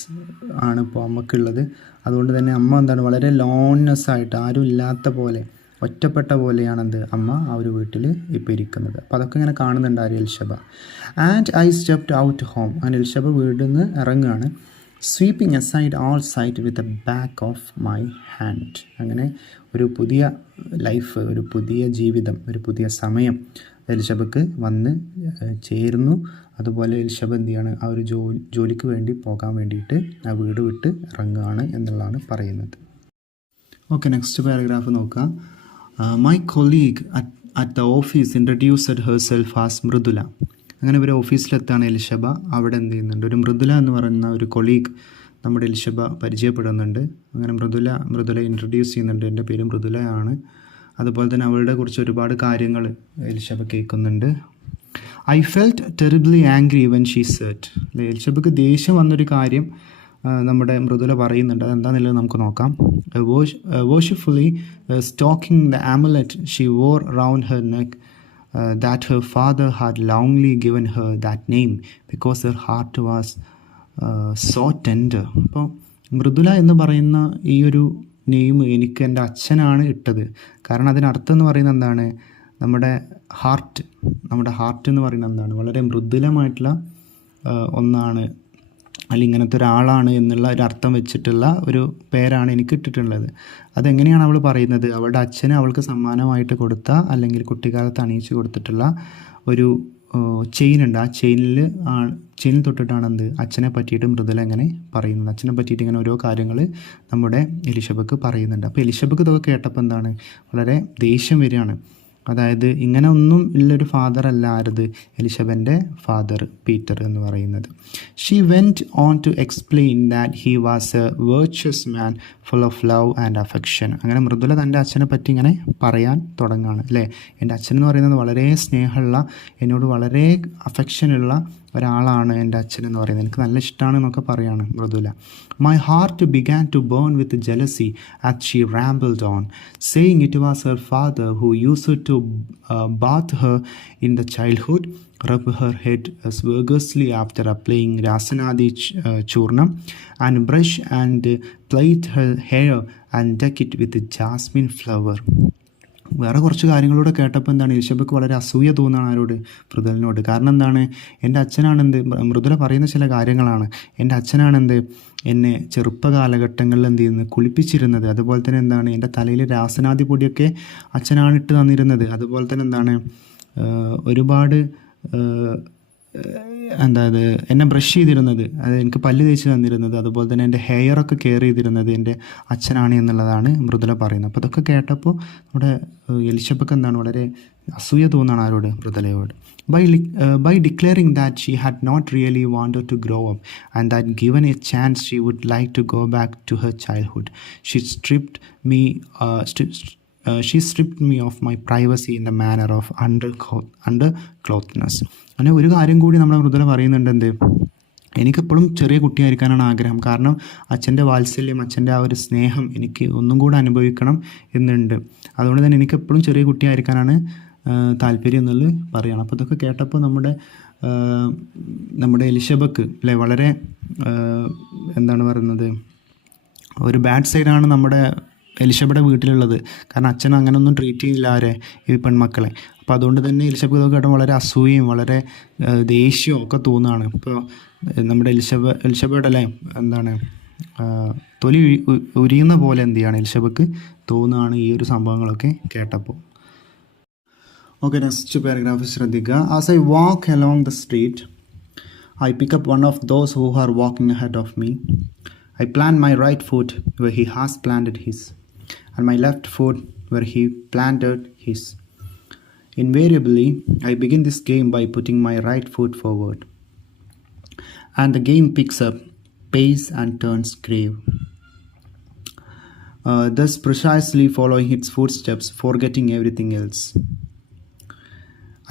ആണ് ഇപ്പോൾ അമ്മക്കുള്ളത്. അതുകൊണ്ട് തന്നെ അമ്മ എന്താണ്, വളരെ ലോൺനെസ് ആയിട്ട്, ആരും ഇല്ലാത്ത പോലെ, ഒറ്റപ്പെട്ട പോലെയാണെന്ത് അമ്മ ആ ഒരു വീട്ടിൽ ഇപ്പോൾ ഇരിക്കുന്നത്. അപ്പോൾ അതൊക്കെ ഇങ്ങനെ കാണുന്നുണ്ട് ആര്, Elishaba. And I stepped out home, അങ്ങനെ എലിശബ വീട്ടിൽ നിന്ന് ഇറങ്ങുകയാണ്. Sweeping aside all sight with a back of my hand, അങ്ങനെ ഒരു പുതിയ ലൈഫ്, ഒരു പുതിയ ജീവിതം, ഒരു പുതിയ സമയം എലിശബക്ക് വന്ന് ചേരുന്നു. അതുപോലെ എലിശബ എന്ത് ചെയ്യാണ്, ആ ഒരു ജോലിക്ക് വേണ്ടി പോകാൻ വേണ്ടിയിട്ട് ആ വീട് വിട്ട് ഇറങ്ങുകയാണ് എന്നുള്ളതാണ് പറയുന്നത്. ഓക്കെ, നെക്സ്റ്റ് പാരഗ്രാഫ് നോക്കാം. My colleague at the office introduced herself as Mridula. അങ്ങനെ ഒരു ഓഫീസിലെത്താണ് എലിശബ. അവിടെ എന്ത് ചെയ്യുന്നുണ്ട്, ഒരു മൃദുല എന്ന് പറയുന്ന ഒരു കൊളീഗ് നമ്മുടെ എലിശബ പരിചയപ്പെടുന്നുണ്ട്. അങ്ങനെ മൃദുല ഇൻട്രൊഡ്യൂസ് ചെയ്യുന്നുണ്ട്, എൻ്റെ പേര് മൃദുലയാണ്. അതുപോലെ തന്നെ അവളുടെ കുറിച്ച് ഒരുപാട് കാര്യങ്ങൾ എലിശബ കേൾക്കുന്നുണ്ട്. I felt terribly angry when she said, എലിശബക്ക് ദേഷ്യം വന്നൊരു കാര്യം നമ്മുടെ മൃദുല പറയുന്നുണ്ട്. അതെന്താണെന്നുള്ളത് നമുക്ക് നോക്കാം. Worshipfully stroking the amulet she wore round her neck that her father had longly given her that name because her heart was so tender. അപ്പോൾ മൃദുല എന്ന് പറയുന്ന ഈ ഒരു നെയിം എനിക്ക് എൻ്റെ അച്ഛനാണ് ഇട്ടത്. കാരണം അതിനർത്ഥം എന്ന് പറയുന്നത് എന്താണ്, നമ്മുടെ ഹാർട്ട് എന്ന് പറയുന്നത് എന്താണ്, വളരെ മൃദുലമായിട്ടുള്ള ഒന്നാണ്, അല്ലെങ്കിൽ ഇങ്ങനത്തെ ഒരാളാണ് എന്നുള്ള ഒരു അർത്ഥം വെച്ചിട്ടുള്ള ഒരു പേരാണ് എനിക്ക് ഇട്ടിട്ടുള്ളത്. അതെങ്ങനെയാണ് അവൾ പറയുന്നത്, അവളുടെ അച്ഛന് അവൾക്ക് സമ്മാനമായിട്ട് കൊടുത്ത, അല്ലെങ്കിൽ കുട്ടിക്കാലത്ത് അണിയിച്ച് കൊടുത്തിട്ടുള്ള ഒരു ചെയിനുണ്ട്. ആ ചെയിനിൽ തൊട്ടിട്ടാണ് എന്ത് അച്ഛനെ പറ്റിയിട്ട് മൃദുല എങ്ങനെ പറയുന്നത്. അച്ഛനെ പറ്റിയിട്ട് ഇങ്ങനെ ഓരോ കാര്യങ്ങൾ നമ്മുടെ എലിശബക്ക് പറയുന്നുണ്ട്. അപ്പോൾ എലിശബക്ക് ഇതൊക്കെ കേട്ടപ്പോൾ എന്താണ്, വളരെ ദേഷ്യം വരികയാണ്. അതായത് ഇങ്ങനെ ഒന്നും ഉള്ളൊരു ഫാദർ അല്ല ആരത്, എലിശബൻ്റെ ഫാദർ പീറ്റർ എന്ന് പറയുന്നത്. She went on to explain that he was a virtuous man full of love and affection. അങ്ങനെ മൃദുല തൻ്റെ അച്ഛനെ പറ്റി ഇങ്ങനെ പറയാൻ തുടങ്ങുകയാണ്, അല്ലേ. എൻ്റെ അച്ഛൻ എന്ന് പറയുന്നത് വളരെ സ്നേഹമുള്ള, എന്നോട് വളരെ അഫെക്ഷനുള്ള ഒരാളാണ് എൻ്റെ അച്ഛൻ എന്ന് പറയുന്നത്, എനിക്ക് നല്ല ഇഷ്ടമാണ് എന്നൊക്കെ പറയാണ് Mridula. My heart began to burn with jealousy as she rambled on, saying it was her father who used to bath her in the childhood, rub her head vigorously after applying Rasanadi churnam, and brush and plait her hair and deck it with jasmine flower. വേറെ കുറച്ച് കാര്യങ്ങളൂടെ കേട്ടപ്പോൾ എന്താണ്, എലിശബക്ക് വളരെ അസൂയ തോന്നുകയാണ് ആരോട്, മൃദുലിനോട്. കാരണം എന്താണ്, എൻ്റെ അച്ഛനാണെന്ത്, മൃദുല പറയുന്ന ചില കാര്യങ്ങളാണ്, എൻ്റെ അച്ഛനാണെന്ത് എന്നെ ചെറുപ്പകാലഘട്ടങ്ങളിൽ എന്ത് ചെയ്യുന്നത്, കുളിപ്പിച്ചിരുന്നത്. അതുപോലെ തന്നെ എന്താണ്, എൻ്റെ തലയിൽ രാസനാദി പൊടിയൊക്കെ അച്ഛനാണ് ഇട്ട് തന്നിരുന്നത്. അതുപോലെ തന്നെ എന്താണ്, ഒരുപാട് എന്തായത് എന്നെ ബ്രഷ് ചെയ്തിരുന്നത്, അത് എനിക്ക് പല്ല് തേച്ച് തന്നിരുന്നത്, അതുപോലെ തന്നെ എൻ്റെ ഹെയറൊക്കെ കെയർ ചെയ്തിരുന്നത് എൻ്റെ അച്ഛനാണ് എന്നുള്ളതാണ് മൃദുല പറയുന്നത്. അപ്പോൾ ഇതൊക്കെ കേട്ടപ്പോൾ നമ്മുടെ എലിശബക്ക് എന്താണ് വളരെ അസൂയ തോന്നുകയാണ് ആരോട്, മൃദുലയോട്. By declaring that she had not really wanted to grow up and that given a chance she would like to go back to her childhood, she stripped me of my privacy in the manner of underclothness. അങ്ങനെ ഒരു കാര്യം കൂടി നമ്മുടെ മൃദുല പറയുന്നുണ്ട്, എന്ത്, എനിക്കെപ്പോഴും ചെറിയ കുട്ടിയായിരിക്കാനാണ് ആഗ്രഹം. കാരണം അച്ഛൻ്റെ വാത്സല്യം, അച്ഛൻ്റെ ആ ഒരു സ്നേഹം എനിക്ക് ഒന്നും കൂടെ അനുഭവിക്കണം എന്നുണ്ട്. അതുകൊണ്ട് തന്നെ എനിക്കെപ്പോഴും ചെറിയ കുട്ടിയായിരിക്കാനാണ് താല്പര്യം എന്നുള്ളത് പറയുകയാണ്. അപ്പോൾ ഇതൊക്കെ കേട്ടപ്പോൾ നമ്മുടെ എലിശബക്ക് അല്ലേ വളരെ എന്താണ് പറയുന്നത്, ഒരു ബാഡ് സൈഡാണ് നമ്മുടെ എലിശബയുടെ വീട്ടിലുള്ളത്. കാരണം അച്ഛൻ അങ്ങനെയൊന്നും ട്രീറ്റ് ചെയ്യില്ല ആരെ, ഈ പെൺമക്കളെ. അപ്പോൾ അതുകൊണ്ട് തന്നെ എലിശബക്ക് ഇതൊക്കെ കേട്ടപ്പോൾ വളരെ അസൂയയും വളരെ ദേഷ്യവും ഒക്കെ തോന്നുകയാണ്. ഇപ്പോൾ നമ്മുടെ എലിശബയുടെ അല്ലേ എന്താണ് തൊലി ഉരിയുന്ന പോലെ എന്ത് ചെയ്യാണ് എലിശബക്ക് തോന്നുകയാണ് ഈ ഒരു സംഭവങ്ങളൊക്കെ കേട്ടപ്പോൾ. Okay, next paragraph ശ്രദ്ധിക്കുക. As I walk along the street, I pick up one of those who are walking ahead of me. I plant my right foot where he has planted his, and my left foot where he planted his. Invariably, I begin this game by putting my right foot forward, and the game picks up pace and turns grave. Thus precisely following its footsteps, forgetting everything else,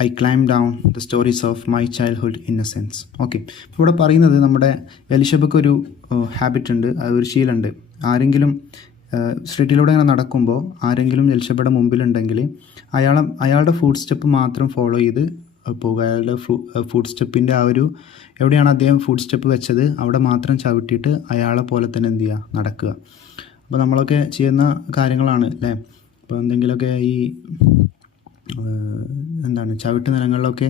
I climb down the stories of my childhood innocence. Okay, ഇപ്പോൾ ഇവിടെ പറയുന്നത് നമ്മുടെ എലിശബക്ക് ഒരു habit ഉണ്ട്, ഒരു ശീലമുണ്ട്. ആരെങ്കിലും സ്ട്രീറ്റിലൂടെ ഇങ്ങനെ നടക്കുമ്പോൾ ആരെങ്കിലും എലിശബയുടെ മുമ്പിലുണ്ടെങ്കിൽ അയാളുടെ ഫുഡ് സ്റ്റെപ്പ് മാത്രം ഫോളോ ചെയ്ത് പോകുക. അയാളുടെ ഫുഡ് സ്റ്റെപ്പിൻ്റെ ആ ഒരു എവിടെയാണ് അദ്ദേഹം ഫുഡ് സ്റ്റെപ്പ് വെച്ചത് അവിടെ മാത്രം ചവിട്ടിയിട്ട് അയാളെ പോലെ തന്നെ എന്ത് ചെയ്യുക, നടക്കുക. അപ്പോൾ നമ്മളൊക്കെ ചെയ്യുന്ന കാര്യങ്ങളാണ് അല്ലേ. അപ്പോൾ എന്തെങ്കിലുമൊക്കെ ഈ എന്താണ് ചവിട്ട് നിലങ്ങളിലൊക്കെ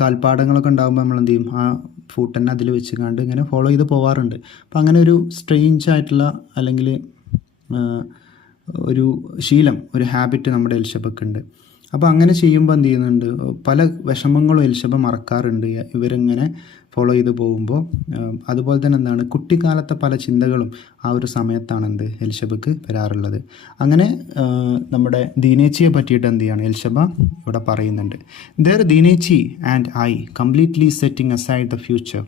കാൽപ്പാടങ്ങളൊക്കെ ഉണ്ടാകുമ്പോൾ നമ്മൾ എന്ത് ചെയ്യും, ആ ഫുട്ട് തന്നെ അതിൽ വെച്ച് കണ്ട് ഇങ്ങനെ ഫോളോ ചെയ്ത് പോകാറുണ്ട്. അപ്പോൾ അങ്ങനെ ഒരു സ്ട്രെയിഞ്ച് ആയിട്ടുള്ള അല്ലെങ്കിൽ ഒരു ശീലം, ഒരു ഹാബിറ്റ് നമ്മുടെ എലിശബക്ക് ഉണ്ട്. അപ്പോൾ അങ്ങനെ ചെയ്യുമ്പോൾ എന്ത് ചെയ്യുന്നുണ്ട്, പല വിഷമങ്ങളും എലിശബ മറക്കാറുണ്ട് ഇവരിങ്ങനെ ഫോളോ ചെയ്ത് പോകുമ്പോൾ. അതുപോലെ തന്നെ എന്താണ് കുട്ടിക്കാലത്തെ പല ചിന്തകളും ആ ഒരു സമയത്താണ് എന്ത് എലിശബക്ക് വരാറുള്ളത്. അങ്ങനെ നമ്മുടെ ദീനേച്ചിയെ പറ്റിയിട്ട് എന്ത് ചെയ്യാണ് എലിശബ ഇവിടെ പറയുന്നുണ്ട്. ദർ ദീനേച്ചി and I completely setting aside the future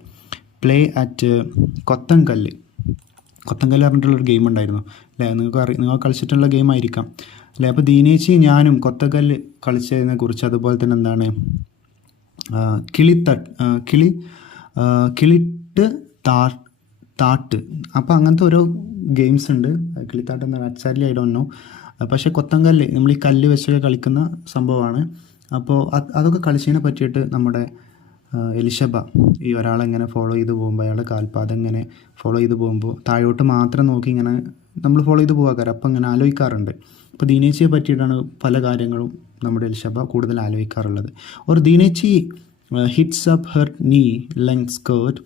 play at കൊത്തങ്കല്ല് പറഞ്ഞിട്ടുള്ളൊരു ഗെയിം ഉണ്ടായിരുന്നു അല്ലേ, നിങ്ങൾ കളിച്ചിട്ടുള്ള ഗെയിം ആയിരിക്കാം അല്ലേ. അപ്പോൾ ദീനേച്ചി ഞാനും കൊത്തക്കല്ല് കളിച്ചതിനെ കുറിച്ച്, അതുപോലെ തന്നെ എന്താണ് കിളിട്ട് താട്ട്, അപ്പോൾ അങ്ങനത്തെ ഓരോ ഗെയിംസ് ഉണ്ട്. കിളിത്താട്ട് എന്താണ് എക്സാക്ട്ലി ഐ ഡോണ്ട് നോ. പക്ഷേ കൊത്തങ്കല്ല് നമ്മൾ ഈ കല്ല് വെച്ചൊക്കെ കളിക്കുന്ന സംഭവമാണ്. അപ്പോൾ അതൊക്കെ കളിച്ചതിനെ പറ്റിയിട്ട് നമ്മുടെ എലിശബ ഈ ഒരാളെങ്ങനെ ഫോളോ ചെയ്ത് പോകുമ്പോൾ അയാളുടെ കാൽപാദം ഇങ്ങനെ ഫോളോ ചെയ്ത് പോകുമ്പോൾ താഴോട്ട് മാത്രം നോക്കി ഇങ്ങനെ നമ്മൾ ഫോളോ ചെയ്ത് പോകാറ്. അപ്പോൾ ഇങ്ങനെ ആലോചിക്കാറുണ്ട്. അപ്പോൾ ദീനേച്ചിയെ പറ്റിയിട്ടാണ് പല കാര്യങ്ങളും നമ്മുടെ എലിശബ കൂടുതൽ ആലോചിക്കാറുള്ളത്. ഒരു ദീനേച്ചി hits up her knee-length skirt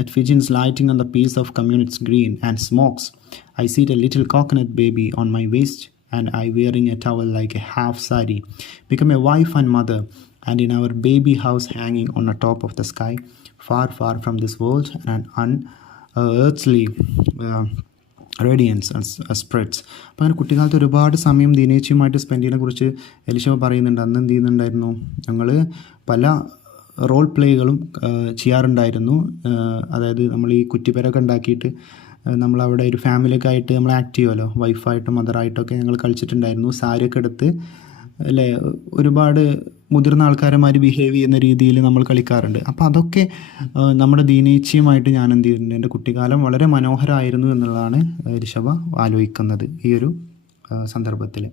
at pigeons lighting on the piece of communit's green and smokes. I see a little coconut baby on my waist and I wearing a towel like a half sari, become a wife and mother, and in our baby house hanging on the top of the sky, far, far from this world, and unearthly radiance spreads. അപ്പോൾ അങ്ങനെ കുട്ടിക്കാലത്ത് ഒരുപാട് സമയം ദീനേച്ചിയുമായിട്ട് spend ചെയ്യുന്നതിനെ കുറിച്ച് എലിശബ പറയുന്നുണ്ട്. അന്ന് എന്ത് ചെയ്യുന്നുണ്ടായിരുന്നു, ഞങ്ങൾ പല റോൾ പ്ലേകളും ചെയ്യാറുണ്ടായിരുന്നു. അതായത് നമ്മൾ ഈ കുറ്റിപ്പേരൊക്കെ ഉണ്ടാക്കിയിട്ട് നമ്മളവിടെ ഒരു ഫാമിലിയൊക്കെ ആയിട്ട് നമ്മൾ ആക്ട് ചെയ്യുമല്ലോ, വൈഫായിട്ടും മദറായിട്ടൊക്കെ ഞങ്ങൾ കളിച്ചിട്ടുണ്ടായിരുന്നു. സാരിയൊക്കെ എടുത്ത് അല്ലേ ഒരുപാട് മുതിർന്ന ആൾക്കാരന്മാർ ബിഹേവ് ചെയ്യുന്ന രീതിയിൽ നമ്മൾ കളിക്കാറുണ്ട്. അപ്പോൾ അതൊക്കെ നമ്മുടെ ദീനേച്ചിയുമായിട്ട് ഞാൻ എന്ത് ചെയ്യുന്നുണ്ട്, എൻ്റെ കുട്ടിക്കാലം വളരെ മനോഹരമായിരുന്നു എന്നുള്ളതാണ് എലിശബ ആലോചിക്കുന്നത് ഈ ഒരു സന്ദർഭത്തിൽ.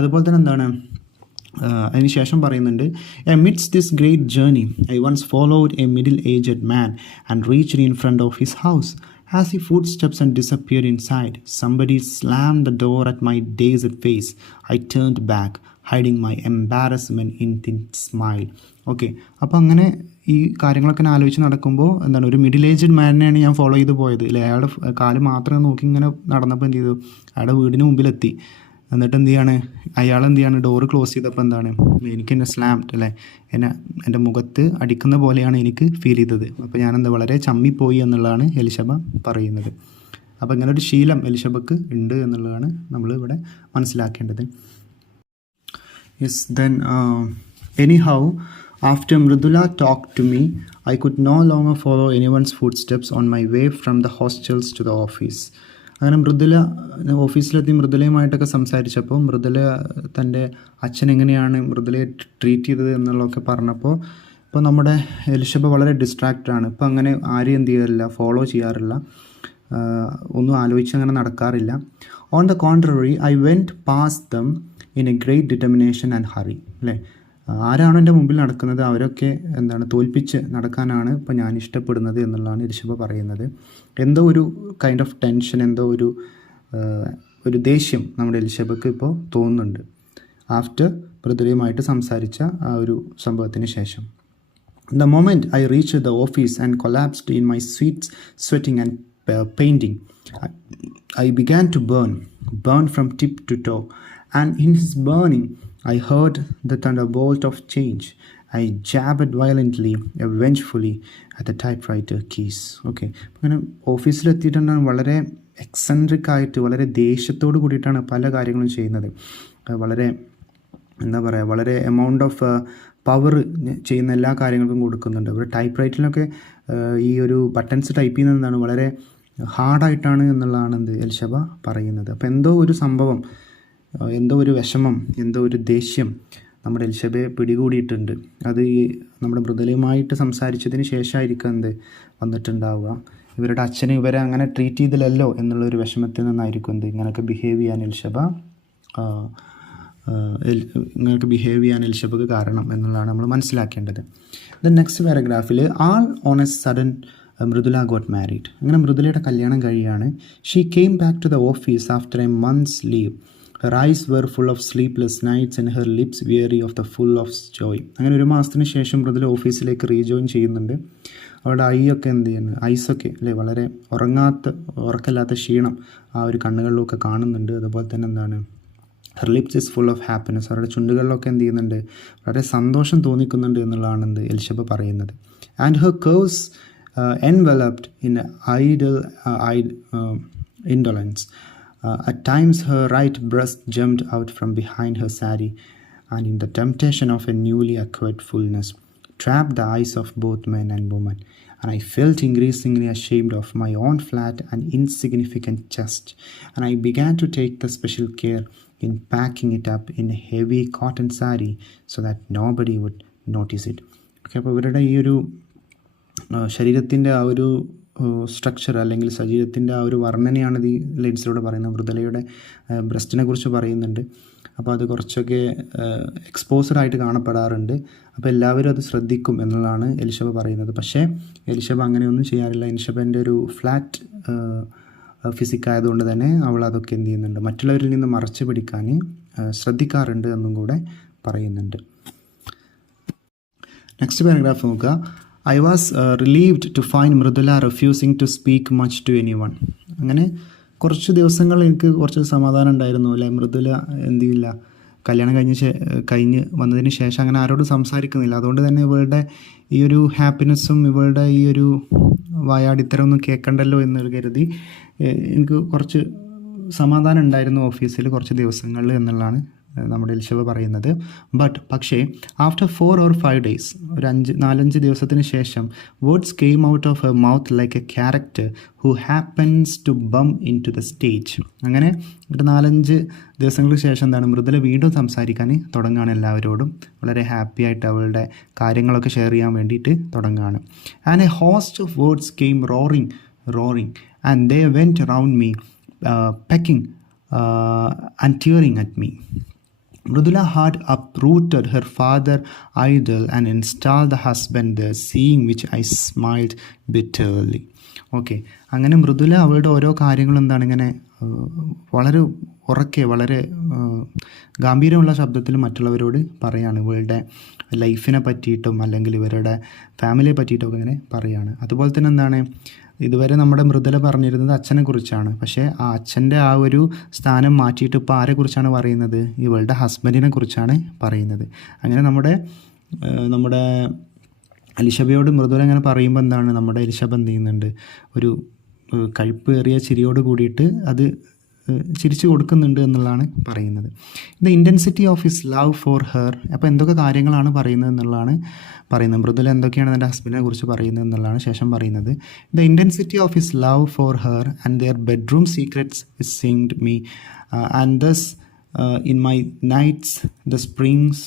അതുപോലെ തന്നെ എന്താണ് അതിന് ശേഷം പറയുന്നുണ്ട്, amidst this great journey I once followed a middle-aged man and reached in front of his house. As he footsteps and disappeared inside, somebody slammed the door at my dazed face. I turned back, hiding my embarrassment in thin smile. Okay, അപ്പോൾ അങ്ങനെ ഈ കാര്യങ്ങളൊക്കെ ആലോചിച്ച് നടക്കുമ്പോൾ എന്താണ് ഒരു middle aged മാനിനെയാണ് ഞാൻ follow ചെയ്ത് പോയത് അല്ലേ. അയാളുടെ കാല് മാത്രം നോക്കി ഇങ്ങനെ നടന്നപ്പോൾ എന്ത് ചെയ്തു, അയാളുടെ വീടിന് മുമ്പിലെത്തി. എന്നിട്ട് എന്ത് ചെയ്യാണ്, അയാൾ എന്ത് ചെയ്യാണ്, ഡോറ് ക്ലോസ് ചെയ്തപ്പോൾ എന്താണ്, എനിക്ക് എന്നെ സ്ലാംഡ് അല്ലേ, എൻ്റെ മുഖത്ത് അടിക്കുന്ന പോലെയാണ് എനിക്ക് ഫീൽ ചെയ്തത്. അപ്പോൾ ഞാനെന്താ വളരെ ചമ്മിപ്പോയി എന്നുള്ളതാണ് എലിശബ പറയുന്നത്. അപ്പോൾ ഇങ്ങനെ ഒരു ശീലം എലിശബക്ക് ഉണ്ട് എന്നുള്ളതാണ് നമ്മൾ ഇവിടെ മനസ്സിലാക്കേണ്ടത്. Yes, then anyhow, after Mridula talked to me, I could no longer follow anyone's footsteps on my way from the hostels to the office. അങ്ങനെ മൃദുല ഓഫീസിലെത്തി മൃദുലയുമായിട്ടൊക്കെ സംസാരിച്ചപ്പോൾ മൃദുല തൻ്റെ അച്ഛൻ എങ്ങനെയാണ് മൃദുലയെ ട്രീറ്റ് ചെയ്തത് എന്നുള്ളതൊക്കെ പറഞ്ഞപ്പോൾ ഇപ്പോൾ നമ്മുടെ എലിശബ വളരെ ഡിസ്ട്രാക്റ്റഡാണ്. ഇപ്പോൾ അങ്ങനെ ആരെയും എന്ത് ചെയ്യാറില്ല, ഫോളോ ചെയ്യാറില്ല, ഒന്നും ആലോചിച്ച് അങ്ങനെ നടക്കാറില്ല. On the contrary, I went past them in a great determination and hurry. അല്ലേ, ആരാണോ എൻ്റെ മുമ്പിൽ നടക്കുന്നത് അവരൊക്കെ എന്താണ് തോൽപ്പിച്ച് നടക്കാനാണ് ഇപ്പോൾ ഞാൻ ഇഷ്ടപ്പെടുന്നത് എന്നുള്ളതാണ് എലിശബ പറയുന്നത്. എന്തോ ഒരു കൈൻഡ് ഓഫ് ടെൻഷൻ, എന്തോ ഒരു ദേഷ്യം നമ്മുടെ എലിശബക്ക് ഇപ്പോൾ തോന്നുന്നുണ്ട് ആഫ്റ്റർ മൃദുലയുമായിട്ട് സംസാരിച്ച ആ ഒരു സംഭവത്തിന് ശേഷം. The moment I reached the office and collapsed in my seat, sweating and painting, I began to burn from tip to toe. And in his burning, I heard the thunderbolt of change. I jabbed violently, vengefully at the typewriter keys. Okay. അങ്ങനെ ഓഫീസിലെത്തിയിട്ടാണ് വളരെ eccentric ആയിട്ട് വളരെ ദേഷ്യത്തോട് കൂടിയിട്ടാണ് പല കാര്യങ്ങളും ചെയ്യുന്നത്. വളരെ എന്താ പറയുക, വളരെ എമൗണ്ട് ഓഫ് പവർ ചെയ്യുന്ന എല്ലാ കാര്യങ്ങൾക്കും കൊടുക്കുന്നുണ്ട്. ഒരു ടൈപ്പ് റൈറ്റിലൊക്കെ ഈ ഒരു ബട്ടൺസ് ടൈപ്പ് ചെയ്യുന്നതാണ് വളരെ ഹാർഡായിട്ടാണ് എന്നുള്ളതാണ് എലിശബ പറയുന്നത്. അപ്പോൾ എന്തോ ഒരു സംഭവം, എന്തോ ഒരു വിഷമം, എന്തോ ഒരു ദേഷ്യം നമ്മുടെ എലിശബയെ പിടികൂടിയിട്ടുണ്ട്. അത് ഈ നമ്മുടെ മൃദുലയുമായിട്ട് സംസാരിച്ചതിന് ശേഷമായിരിക്കും വന്നിട്ടുണ്ടാവുക. ഇവരുടെ അച്ഛന് ഇവരെ അങ്ങനെ ട്രീറ്റ് ചെയ്തില്ലല്ലോ എന്നുള്ളൊരു വിഷമത്തിൽ നിന്നായിരിക്കും ഇങ്ങനെയൊക്കെ ബിഹേവ് ചെയ്യാൻ എലിശബക്ക് കാരണം എന്നുള്ളതാണ് നമ്മൾ മനസ്സിലാക്കേണ്ടത്. ദെൻ നെക്സ്റ്റ് പാരഗ്രാഫിൽ all on a sudden Mridula got married. അങ്ങനെ മൃദുലയുടെ കല്യാണം കഴിയാണ്. She came back to the office after a months leave. Her eyes were full of sleepless nights and her lips weary of the full of joy. അങ്ങനെ ഒരു മാസത്തിന് ശേഷം മൃദുല ഓഫീസിലേക്ക് rejoin ചെയ്യുന്നുണ്ട്. അവളുടെ ഐയൊക്കെ എന്ത് ചെയ്യുന്നു, ഐസൊക്കെ അല്ലേ, വളരെ ഉറക്കല്ലാത്ത ക്ഷീണം ആ ഒരു കണ്ണുകളിലൊക്കെ കാണുന്നുണ്ട്. അതുപോലെ തന്നെ എന്താണ്, her lips is full of happiness. അവരുടെ ചുണ്ടുകളിലൊക്കെ എന്ത് ചെയ്യുന്നുണ്ട്, വളരെ സന്തോഷം തോന്നിക്കുന്നുണ്ട് എന്നുള്ളതാണ് എലിശബ പറയുന്നത്. And her curse enveloped in indolence. At times her right breast jumped out from behind her sari, and in the temptation of a newly acquired fullness, trapped the eyes of both men and women. And I felt increasingly ashamed of my own flat and insignificant chest, and I began to take the special care in packing it up in a heavy cotton sari so that nobody would notice it. Okay, അപ്പോൾ ഇവരുടെ ഈ ഒരു ശരീരത്തിൻ്റെ ആ ഒരു structure അല്ലെങ്കിൽ ശരീരത്തിൻ്റെ ആ ഒരു വർണ്ണനയാണ് ഈ ലൈൻസിലൂടെ പറയുന്നത്. മൃദുലയുടെ ബ്രസ്റ്റിനെ കുറിച്ച് പറയുന്നുണ്ട്. അപ്പോൾ അത് കുറച്ചൊക്കെ എക്സ്പോസ്ഡ് ആയിട്ട് കാണപ്പെടാറുണ്ട്. അപ്പോൾ എല്ലാവരും അത് ശ്രദ്ധിക്കും എന്നുള്ളതാണ് എലിശബ പറയുന്നത്. പക്ഷേ എലിശബ അങ്ങനെയൊന്നും ചെയ്യാറില്ല. എലിശബൻ്റെ ഒരു ഫ്ലാറ്റ് ഫിസിക്കായതുകൊണ്ട് തന്നെ അവൾ അതൊക്കെ എന്ത് ചെയ്യുന്നുണ്ട്, മറ്റുള്ളവരിൽ നിന്ന് മറച്ചു പിടിക്കാൻ ശ്രദ്ധിക്കാറുണ്ട് എന്നും കൂടെ പറയുന്നുണ്ട്. നെക്സ്റ്റ് പാരഗ്രാഫ് നോക്കുക. I was relieved to find Mridula refusing to speak much to anyone. അങ്ങനെ കുറച്ച് ദിവസങ്ങൾ എനിക്ക് കുറച്ച് സമാധാനം ഉണ്ടായിരുന്നു അല്ലേ. മൃദുല എന്ത് ചെയ്യില്ല, കല്യാണം കഴിഞ്ഞ് വന്നതിന് ശേഷം അങ്ങനെ ആരോടും സംസാരിക്കുന്നില്ല. അതുകൊണ്ട് തന്നെ ഇവളുടെ ഈ ഒരു ഹാപ്പിനെസ്സും ഇവളുടെ ഈ ഒരു വായാടിത്തരമൊന്നും കേൾക്കണ്ടല്ലോ എന്ന് കരുതി എനിക്ക് കുറച്ച് സമാധാനം ഉണ്ടായിരുന്നു ഓഫീസിൽ കുറച്ച് ദിവസങ്ങളിൽ എന്നുള്ളതാണ് നമ്മുടെ എലിശബ പറയുന്നത്. പക്ഷേ ആഫ്റ്റർ 4 or 5 days, ഒരു 4-5 ദിവസത്തിന് ശേഷം, words came out of her mouth like a character who happens to bump into the stage. അങ്ങനെ ഒരു 4-5 ദിവസങ്ങൾക്ക് ശേഷം എന്താണ്, മൃദുല വീണ്ടും സംസാരിക്കാൻ തുടങ്ങുകയാണ് എല്ലാവരോടും. വളരെ ഹാപ്പി ആയിട്ട് അവളുടെ കാര്യങ്ങളൊക്കെ ഷെയർ ചെയ്യാൻ വേണ്ടിയിട്ട് തുടങ്ങുകയാണ്. And a host of words came roaring and they went around me pecking and tearing at me. Mridula had uprooted her father idol and installed the husband there, seeing which I smiled bitterly. Okay, അങ്ങനെ മൃദുല അവളുടെ ഓരോ കാര്യങ്ങളും എന്താണ് ഇങ്ങനെ വളരെ ഉറക്കെ വളരെ ഗാംഭീര്യമുള്ള ശബ്ദത്തിൽ മറ്റുള്ളവരോട് പറയാണ്. ഇവളുടെ ലൈഫിനെ പറ്റിയിട്ടും അല്ലെങ്കിൽ ഇവരുടെ ഫാമിലിയെ പറ്റിയിട്ടും ഒക്കെ ഇങ്ങനെ പറയാണ്. അതുപോലെ തന്നെ എന്താണ് ഇതുവരെ നമ്മുടെ മൃദുല പറഞ്ഞിരുന്നത് അച്ഛനെ കുറിച്ചാണ്. പക്ഷേ ആ അച്ഛൻ്റെ ആ ഒരു സ്ഥാനം മാറ്റിയിട്ട് ഇപ്പോൾ ആരെക്കുറിച്ചാണ് പറയുന്നത്? ഇവളുടെ ഹസ്ബൻഡിനെ കുറിച്ചാണ് പറയുന്നത്. അങ്ങനെ നമ്മുടെ എലിഷബയോട് മൃദുല ഇങ്ങനെ പറയുമ്പോൾ എന്താണ്, നമ്മുടെ എലിഷബ എന്ത് ചെയ്യുന്നുണ്ട്, ഒരു കയ്പേറിയ ചിരിയോട് കൂടിയിട്ട് അത് ചിരിച്ചു കൊടുക്കുന്നുണ്ട് എന്നുള്ളതാണ് പറയുന്നത്. The intensity of his love for her. അപ്പോൾ എന്തൊക്കെ കാര്യങ്ങളാണ് പറയുന്നത് എന്നുള്ളതാണ് പറയുന്നത്. മൃദുല എന്തൊക്കെയാണ് എൻ്റെ ഹസ്ബൻഡിനെ കുറിച്ച് പറയുന്നത് എന്നുള്ളതാണ് ശേഷം പറയുന്നത്. The intensity of his love for her and their bedroom secrets is singed me and thus in my nights the springs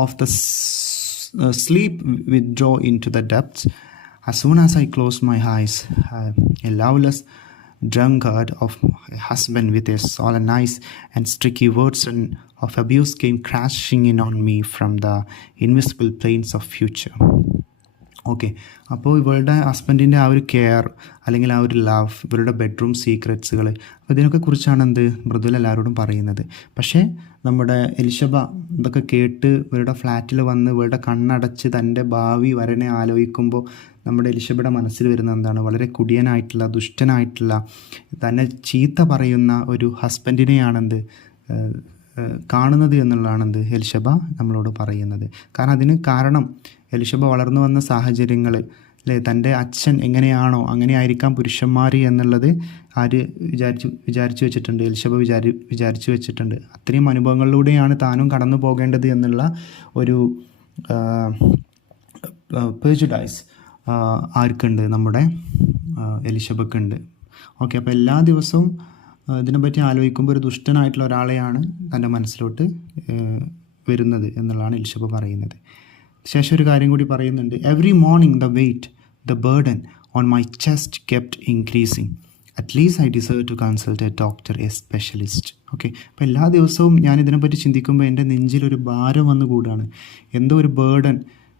of the sleep withdraw into the depths. As soon as I closed my eyes, a loveless drunkard of a husband with his solemnized and streaky words and of abuse came crashing in on me from the invisible plains of future. Okay, അപ്പോൾ ഇവളുടെ ഹസ്ബൻഡിൻ്റെ ആ ഒരു care അല്ലെങ്കിൽ ആ ഒരു love, ഇവരുടെ bedroom സീക്രറ്റ്സുകൾ, അപ്പോൾ ഇതിനൊക്കെ കുറിച്ചാണ് മൃദുല എല്ലാവരോടും പറയുന്നത്. പക്ഷേ നമ്മുടെ എലിഷബ ഇതൊക്കെ കേട്ട് ഇവരുടെ ഫ്ലാറ്റിൽ വന്ന് ഇവരുടെ കണ്ണടച്ച് തൻ്റെ ഭാവി വരനെ ആലോചിക്കുമ്പോൾ നമ്മുടെ എലിഷബയുടെ മനസ്സിൽ വരുന്ന എന്താണ്, വളരെ കുടിയനായിട്ടുള്ള, ദുഷ്ടനായിട്ടുള്ള, തന്നെ ചീത്ത പറയുന്ന ഒരു ഹസ്ബൻഡിനെയാണെന്ത് കാണുന്നത് എന്നുള്ളതാണ് എലിഷബ നമ്മളോട് പറയുന്നത്. കാരണം അതിന് കാരണം എലിഷബ വളർന്നു വന്ന സാഹചര്യങ്ങൾ അല്ലേ, തൻ്റെ അച്ഛൻ എങ്ങനെയാണോ അങ്ങനെ ആയിരിക്കാം പുരുഷന്മാർ എന്നുള്ളത് ആര് വിചാരിച്ചു വെച്ചിട്ടുണ്ട്, എലിഷബ വിചാരിച്ചു വെച്ചിട്ടുണ്ട്. അത്രയും അനുഭവങ്ങളിലൂടെയാണ് താനും കടന്നു പോകേണ്ടത് എന്നുള്ള ഒരു പ്രെജുഡൈസ് ആർക്കുണ്ട്, നമ്മുടെ എലിഷബക്കുണ്ട്. ഓക്കെ, അപ്പോൾ എല്ലാ ദിവസവും ഇതിനെപ്പറ്റി ആലോചിക്കുമ്പോൾ ഒരു ദുഷ്ടനായിട്ടുള്ള ഒരാളെയാണ് തൻ്റെ മനസ്സിലോട്ട് വരുന്നത് എന്നുള്ളതാണ് എലിഷബ പറയുന്നത്. ശേഷം ഒരു കാര്യം കൂടി പറയുന്നുണ്ട്. Every morning the weight, the burden on my chest kept increasing. At least I deserve to consult a doctor, a specialist. Okay, അപ്പോൾ എല്ലാ ദിവസവും ഞാൻ ഇതിനെപ്പറ്റി ചിന്തിക്കുമ്പോൾ എൻ്റെ നെഞ്ചിലൊരു ഭാരം വന്നു കൂടുകയാണ്. എന്തോ ഒരു ബേർഡൻ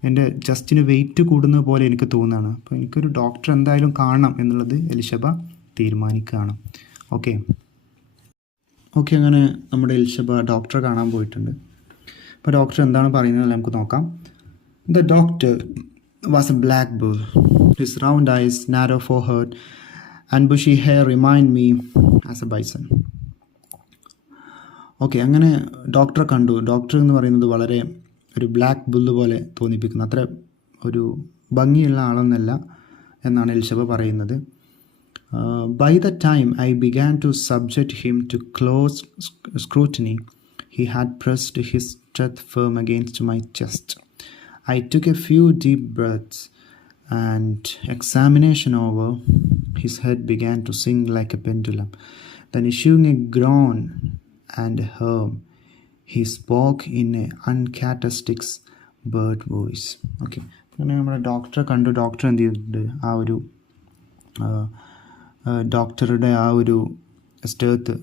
എൻ്റെ ജസ്റ്റിന് വെയിറ്റ് കൂടുന്നത് പോലെ എനിക്ക് തോന്നുകയാണ്. അപ്പോൾ എനിക്കൊരു ഡോക്ടർ എന്തായാലും കാണണം എന്നുള്ളത് എലിഷബ തീരുമാനിക്കുകയാണ്. ഓക്കെ, അങ്ങനെ നമ്മുടെ എലിഷബ ഡോക്ടറെ കാണാൻ പോയിട്ടുണ്ട്. അപ്പോൾ ഡോക്ടർ എന്താണ് പറയുന്നത് നമുക്ക് നോക്കാം. The doctor was a black bull. His round eyes, narrow forehead and bushy hair remind me as a bison. Okay, അങ്ങനെ ഡോക്ടറെ കണ്ടു. ഡോക്ടർ എന്ന് പറയുന്നത് വളരെ ഒരു ബ്ലാക്ക് ബുല്ല് പോലെ തോന്നിപ്പിക്കുന്ന അത്ര ഒരു ഭംഗിയുള്ള ആളൊന്നല്ല എന്നാണ് എലിഷബ പറയുന്നത്. By the time I began to subject him to close scrutiny, he had pressed his teeth firm against my chest. I took a few deep breaths, and examination over, his head began to sing like a pendulum. Then issuing a groan and a hum, he spoke in a uncharacteristic bird voice. Okay, അങ്ങനെ നമ്മുടെ ഡോക്ടറെ കണ്ടു. Doctor എന്ത് ചെയ്തിട്ടുണ്ട്, ആ ഒരു ഡോക്ടറുടെ ആ ഒരു സ്റ്റേത്ത്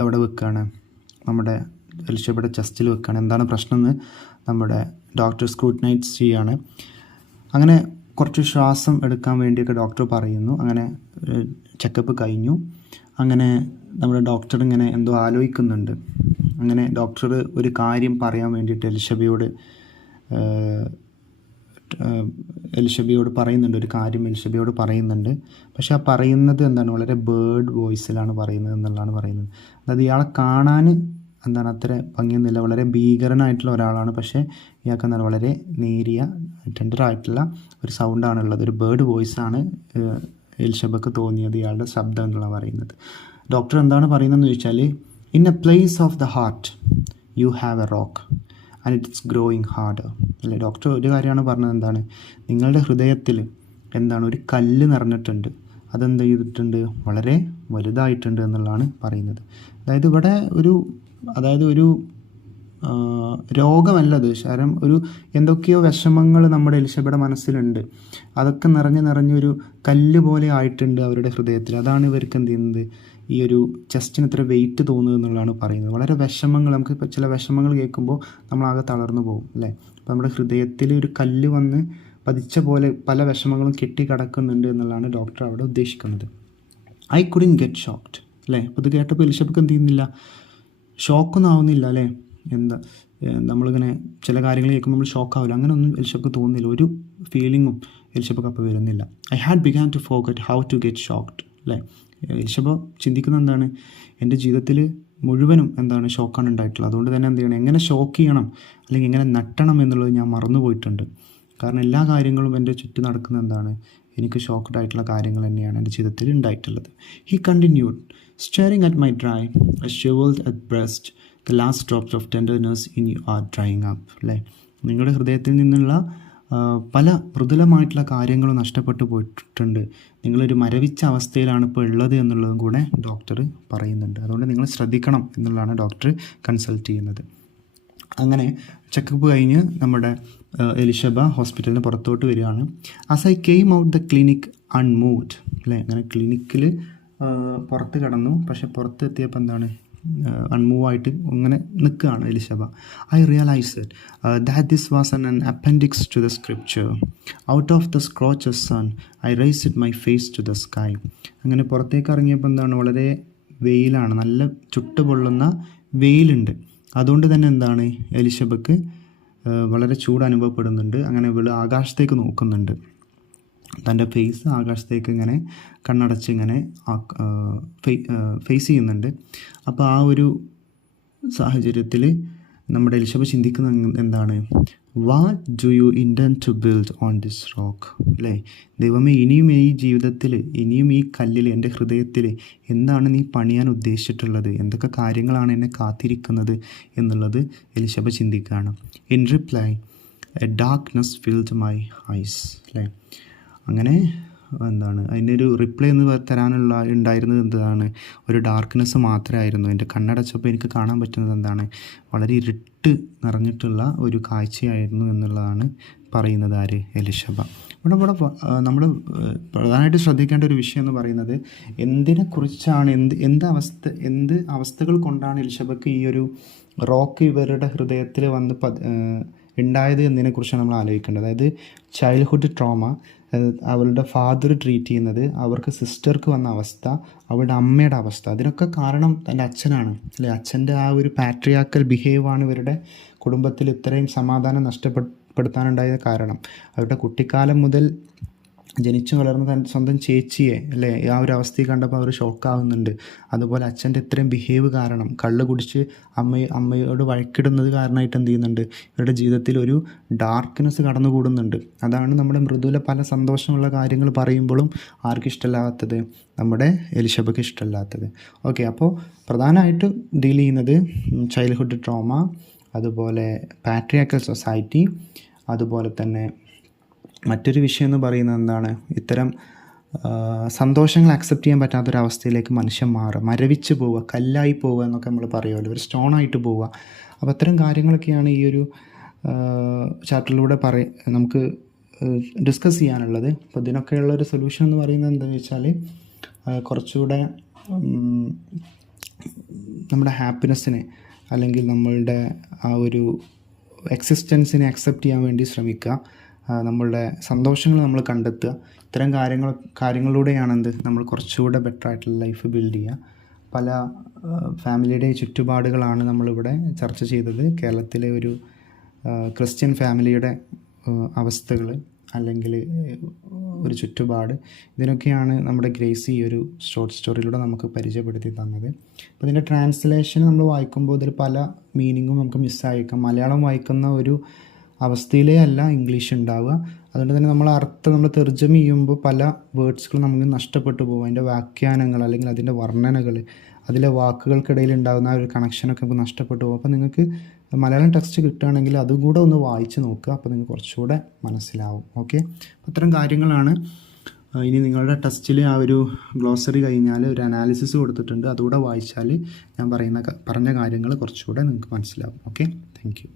എവിടെ വെക്കുകയാണ്, നമ്മുടെ എലിഷബയുടെ ചെസ്റ്റിൽ വെക്കുകയാണ്. എന്താണ് പ്രശ്നം എന്ന് നമ്മുടെ ഡോക്ടർ സ്ക്രൂട്ടനൈസ് ചെയ്യുകയാണ്. അങ്ങനെ കുറച്ച് ശ്വാസം എടുക്കാൻ വേണ്ടിയൊക്കെ ഡോക്ടർ പറയുന്നു. അങ്ങനെ ചെക്കപ്പ് കഴിഞ്ഞു. അങ്ങനെ നമ്മുടെ ഡോക്ടർ ഇങ്ങനെ എന്തോ ആലോചിക്കുന്നുണ്ട്. അങ്ങനെ ഡോക്ടർ ഒരു കാര്യം പറയാൻ വേണ്ടിയിട്ട് എലിഷബയോട് പറയുന്നുണ്ട്. ഒരു കാര്യം എലിഷബയോട് പറയുന്നുണ്ട്. പക്ഷെ ആ പറയുന്നത് എന്താണ്, വളരെ ബേർഡ് വോയിസിലാണ് പറയുന്നത് എന്നുള്ളതാണ് പറയുന്നത്. അതായത് ഇയാളെ കാണാൻ എന്താണ് അത്ര ഭംഗിയൊന്നുമില്ല, വളരെ ഭീകരനായിട്ടുള്ള ഒരാളാണ്. പക്ഷേ ഇയാൾക്ക് എന്താണ് വളരെ നേരിയ ടെൻഡറായിട്ടുള്ള ഒരു സൗണ്ടാണുള്ളത്. ഒരു ബേർഡ് വോയിസാണ് എലിഷബക്ക് തോന്നിയത് ഇയാളുടെ ശബ്ദം എന്നുള്ള പറയുന്നത്. ഡോക്ടർ എന്താണ് പറയുന്നതെന്ന് ചോദിച്ചാൽ, in A place of the heart you have A rock and it's growing harder. അല്ലേ, ഡോക്ടർ ഒരു കാര്യമാണ് പറഞ്ഞത്, എന്താണ്, നിങ്ങളുടെ ഹൃദയത്തിൽ എന്താണ് ഒരു കല്ല് നിറഞ്ഞിട്ടുണ്ട്, അതെന്ത് ചെയ്തിട്ടുണ്ട്, വളരെ വലുതായിട്ടുണ്ട് എന്നുള്ളതാണ് പറയുന്നത്. അതായത് ഇവിടെ ഒരു രോഗമല്ലത്, ശരം ഒരു എന്തൊക്കെയോ വിഷമങ്ങൾ നമ്മുടെ എലിഷബയുടെ മനസ്സിലുണ്ട്. അതൊക്കെ നിറഞ്ഞൊരു കല്ല് പോലെ ആയിട്ടുണ്ട് അവരുടെ ഹൃദയത്തിൽ. അതാണ് ഇവർക്ക് എന്ത് ചെയ്യുന്നത്, ഈ ഒരു ചെസ്റ്റിന് ഇത്ര വെയിറ്റ് തോന്നുന്നത് എന്നുള്ളതാണ് പറയുന്നത്. വളരെ വിഷമങ്ങൾ, നമുക്ക് ഇപ്പോൾ ചില വിഷമങ്ങൾ കേൾക്കുമ്പോൾ നമ്മളാകെ തളർന്നു പോകും അല്ലേ. അപ്പോൾ നമ്മുടെ ഹൃദയത്തിൽ ഒരു കല്ല് വന്ന് പതിച്ച പോലെ പല വിഷമങ്ങളും കെട്ടിക്കിടക്കുന്നുണ്ട് എന്നുള്ളതാണ് ഡോക്ടർ അവിടെ ഉദ്ദേശിക്കുന്നത്. ഐ കുഡിൻ ഗെറ്റ് ഷോക്ക്ഡ് അല്ലേ. അപ്പോൾ ഇത് കേട്ടപ്പോൾ എലിഷബക്ക് എന്ത് ചെയ്യുന്നില്ല, ഷോക്കൊന്നും ആവുന്നില്ല അല്ലേ. എന്താ നമ്മളിങ്ങനെ ചില കാര്യങ്ങൾ കേൾക്കുമ്പോൾ നമ്മൾ ഷോക്കാവില്ല, അങ്ങനെയൊന്നും എലിശബക്ക് തോന്നുന്നില്ല, ഒരു ഫീലിങ്ങും എലിശബക്ക് അപ്പോൾ വരുന്നില്ല. I had began to forget how to get shocked, അല്ലേ? എലിശബ ചിന്തിക്കുന്നത് എന്താണ്, എൻ്റെ ജീവിതത്തിൽ മുഴുവനും എന്താണ് ഷോക്കാണ് ഉണ്ടായിട്ടുള്ളത്, അതുകൊണ്ട് തന്നെ എന്ത് ചെയ്യണം, എങ്ങനെ ഷോക്ക് ചെയ്യണം അല്ലെങ്കിൽ എങ്ങനെ നട്ടണം എന്നുള്ളത് ഞാൻ മറന്നു പോയിട്ടുണ്ട്. കാരണം എല്ലാ കാര്യങ്ങളും എൻ്റെ ചുറ്റും നടക്കുന്ന എന്താണ്, എനിക്ക് ഷോക്ക്ഡ് ആയിട്ടുള്ള കാര്യങ്ങൾ തന്നെയാണ് എൻ്റെ ജീവിതത്തിൽ ഉണ്ടായിട്ടുള്ളത്. He continued staring at my dry, shriveled at breast, the last drops of tenderness in you are drying up, അല്ലേ? നിങ്ങളുടെ ഹൃദയത്തിൽ നിന്നുള്ള പല മൃദുലമായിട്ടുള്ള കാര്യങ്ങളും നഷ്ടപ്പെട്ടു പോയിട്ടുണ്ട്, നിങ്ങളൊരു മരവിച്ച അവസ്ഥയിലാണ് ഇപ്പോൾ ഉള്ളത് എന്നുള്ളതും കൂടെ ഡോക്ടർ പറയുന്നുണ്ട്. അതുകൊണ്ട് നിങ്ങൾ ശ്രദ്ധിക്കണം എന്നുള്ളതാണ് ഡോക്ടർ കൺസൾട്ട് ചെയ്യുന്നത്. അങ്ങനെ ചെക്കപ്പ് കഴിഞ്ഞ് നമ്മുടെ എലിശബ ഹോസ്പിറ്റലിന് പുറത്തോട്ട് വരികയാണ്. As I came out the clinic unmoved, അല്ലേ? അങ്ങനെ ക്ലിനിക്കിൽ പുറത്ത് കടന്നു, പക്ഷെ പുറത്ത് എത്തിയപ്പോൾ എന്താണ്, അൺമൂവായിട്ട് ഇങ്ങനെ നിൽക്കുകയാണ് Elisheba. I realised that this was an appendix to the scripture. Out of the scorched sun I raised my face to the sky. അങ്ങനെ പുറത്തേക്ക് ഇറങ്ങിയപ്പോൾ എന്താണ്, വളരെ വെയിലാണ്, നല്ല ചുട്ടുപൊള്ളുന്ന വെയിലുണ്ട്. അതുകൊണ്ട് തന്നെ എന്താണ്, എലിശബക്ക് വളരെ ചൂട് അനുഭവപ്പെടുന്നുണ്ട്. അങ്ങനെ ഇവൾ ആകാശത്തേക്ക് നോക്കുന്നുണ്ട്, തൻ്റെ ഫേസ് ആകാശത്തേക്ക് ഇങ്ങനെ കണ്ണടച്ച് ഇങ്ങനെ ഫേസ് ചെയ്യുന്നുണ്ട്. അപ്പോൾ ആ ഒരു സാഹചര്യത്തിൽ നമ്മുടെ എലിശബ ചിന്തിക്കുന്ന എന്താണ്, what do you intend to build on this rock, അല്ലേ? ദൈവമേ, ഇനിയും ഈ ജീവിതത്തിൽ, ഇനിയും ഈ കല്ലിൽ, എൻ്റെ ഹൃദയത്തിൽ എന്താണ് നീ പണിയാൻ ഉദ്ദേശിച്ചിട്ടുള്ളത്, എന്തൊക്കെ കാര്യങ്ങളാണ് എന്നെ കാത്തിരിക്കുന്നത് എന്നുള്ളത് എലിശബ ചിന്തിക്കുകയാണ്. In reply A darkness filled my eyes, അല്ലേ? അങ്ങനെ എന്താണ് അതിൻ്റെ ഒരു റിപ്ലൈ എന്ന് തരാനുള്ള ഉണ്ടായിരുന്നത് എന്താണ്, ഒരു ഡാർക്ക്നെസ് മാത്രമായിരുന്നു. എൻ്റെ കണ്ണടച്ചപ്പോൾ എനിക്ക് കാണാൻ പറ്റുന്നത് എന്താണ്, വളരെ ഇരുട്ട് നിറഞ്ഞിട്ടുള്ള ഒരു കാഴ്ചയായിരുന്നു എന്നുള്ളതാണ് പറയുന്നത് ആര്, എലിശബ. ഇവിടെ നമ്മൾ പ്രധാനമായിട്ട് ശ്രദ്ധിക്കേണ്ട ഒരു വിഷയം എന്ന് പറയുന്നത്, എന്തിനെക്കുറിച്ചാണ്, എന്ത് അവസ്ഥകൾ കൊണ്ടാണ് എലിശബക്ക് ഈ ഒരു റോക്ക് ഇവരുടെ ഹൃദയത്തിൽ വന്ന് ഉണ്ടായത് എന്നതിനെക്കുറിച്ചാണ് നമ്മൾ ആലോചിക്കേണ്ടത്. അതായത് ചൈൽഡ്ഹുഡ് ട്രോമ, അവളുടെ ഫാദർ ട്രീറ്റ് ചെയ്യുന്നത്, അവർക്ക് സിസ്റ്റർക്ക് വന്ന അവസ്ഥ, അവളുടെ അമ്മയുടെ അവസ്ഥ, അതിനൊക്കെ കാരണം തൻ്റെ അച്ഛനാണ്, അല്ലേ? അച്ഛൻ്റെ ആ ഒരു പാട്രിയാക്കൽ ബിഹേവാണ് ഇവരുടെ കുടുംബത്തിൽ ഇത്രയും സമാധാനം നഷ്ടപ്പെടുത്താനുണ്ടായ കാരണം. അവരുടെ കുട്ടിക്കാലം മുതൽ ജനിച്ചു വളർന്ന സ്വന്തം ചേച്ചിയെ, അല്ലേ, ആ ഒരു അവസ്ഥയിൽ കണ്ടപ്പോൾ അവർ ഷോക്കാവുന്നുണ്ട്. അതുപോലെ അച്ഛൻ്റെ ഇത്രയും ബിഹേവ് കാരണം, കള്ള് കുടിച്ച് അമ്മയോട് വഴക്കിടുന്നത് കാരണമായിട്ട് എന്ത് ചെയ്യുന്നുണ്ട്, ഇവരുടെ ജീവിതത്തിൽ ഒരു ഡാർക്ക്നെസ് കടന്നുകൂടുന്നുണ്ട്. അതാണ് നമ്മുടെ മൃദുല പല സന്തോഷമുള്ള കാര്യങ്ങൾ പറയുമ്പോഴും ആർക്കും ഇഷ്ടമില്ലാത്തത്, നമ്മുടെ എലിശബക്ക് ഇഷ്ടമില്ലാത്തത്. ഓക്കെ, അപ്പോൾ പ്രധാനമായിട്ട് ഡീൽ ചെയ്യുന്നത് ചൈൽഡ്ഹുഡ് ട്രോമ, അതുപോലെ പാട്രിയാക്കൽ സൊസൈറ്റി, അതുപോലെ തന്നെ മറ്റൊരു വിഷയം എന്ന് പറയുന്നത് എന്താണ്, ഇത്തരം സന്തോഷങ്ങൾ അക്സെപ്റ്റ് ചെയ്യാൻ പറ്റാത്തൊരവസ്ഥയിലേക്ക് മനുഷ്യൻ മാറുക, മരവിച്ച് പോവുക, കല്ലായി പോവുക എന്നൊക്കെ നമ്മൾ പറയുമല്ലോ, ഒരു സ്റ്റോണായിട്ട് പോവുക. അപ്പോൾ അത്തരം കാര്യങ്ങളൊക്കെയാണ് ഈ ഒരു ചാപ്റ്ററിലൂടെ നമുക്ക് ഡിസ്കസ് ചെയ്യാനുള്ളത്. അപ്പോൾ ഇതിനൊക്കെയുള്ളൊരു സൊല്യൂഷൻ എന്ന് പറയുന്നത് എന്താണെന്ന് വെച്ചാൽ, കുറച്ചുകൂടെ നമ്മുടെ ഹാപ്പിനെസ്സിനെ അല്ലെങ്കിൽ നമ്മളുടെ ആ ഒരു എക്സിസ്റ്റൻസിനെ അക്സെപ്റ്റ് ചെയ്യാൻ വേണ്ടി ശ്രമിക്കുക. നമ്മളുടെ സന്തോഷങ്ങൾ നമ്മൾ കണ്ടെത്തുക. ഇത്തരം കാര്യങ്ങളിലൂടെയാണ് നമ്മൾ കുറച്ചുകൂടെ ബെറ്റർ ആയിട്ടുള്ള ലൈഫ് ബിൽഡ് ചെയ്യുക. പല ഫാമിലിയുടെ ചുറ്റുപാടുകളാണ് നമ്മളിവിടെ ചർച്ച ചെയ്തത്. കേരളത്തിലെ ഒരു ക്രിസ്ത്യൻ ഫാമിലിയുടെ അവസ്ഥകൾ അല്ലെങ്കിൽ ഒരു ചുറ്റുപാട്, ഇതിനൊക്കെയാണ് നമ്മുടെ ഗ്രേസി ഈ ഒരു ഷോർട്ട് സ്റ്റോറിയിലൂടെ നമുക്ക് പരിചയപ്പെടുത്തി തന്നത്. അപ്പോൾ ഇതിൻ്റെ ട്രാൻസ്ലേഷൻ നമ്മൾ വായിക്കുമ്പോൾ ഇതിൽ പല മീനിങ്ങും നമുക്ക് മിസ്സായേക്കാം. മലയാളം വായിക്കുന്ന ഒരു അവസ്ഥയിലേ അല്ല ഇംഗ്ലീഷ് ഉണ്ടാവുക. അതുകൊണ്ട് തന്നെ നമ്മൾ തർജ്ജമ ചെയ്യുമ്പോൾ പല വേർഡ്സുകളും നമുക്ക് നഷ്ടപ്പെട്ടു പോകും. അതിൻ്റെ വ്യാഖ്യാനങ്ങൾ അല്ലെങ്കിൽ അതിൻ്റെ വർണ്ണനകൾ, അതിലെ വാക്കുകൾക്കിടയിൽ ഉണ്ടാകുന്ന ആ ഒരു കണക്ഷനൊക്കെ നമുക്ക് നഷ്ടപ്പെട്ടു പോകും. അപ്പോൾ നിങ്ങൾക്ക് മലയാളം ടെക്സ്റ്റ് കിട്ടുകയാണെങ്കിൽ അതും കൂടെ ഒന്ന് വായിച്ച് നോക്കുക, അപ്പോൾ നിങ്ങൾക്ക് കുറച്ചുകൂടെ മനസ്സിലാവും. ഓക്കെ, അത്തരം കാര്യങ്ങളാണ്. ഇനി നിങ്ങളുടെ ടെസ്റ്റിൽ ആ ഒരു ഗ്ലോസറി കഴിഞ്ഞാൽ ഒരു അനാലിസിസ് കൊടുത്തിട്ടുണ്ട്, അതുകൂടെ വായിച്ചാൽ ഞാൻ പറഞ്ഞ കാര്യങ്ങൾ കുറച്ചുകൂടെ നിങ്ങൾക്ക് മനസ്സിലാവും. Okay, thank you.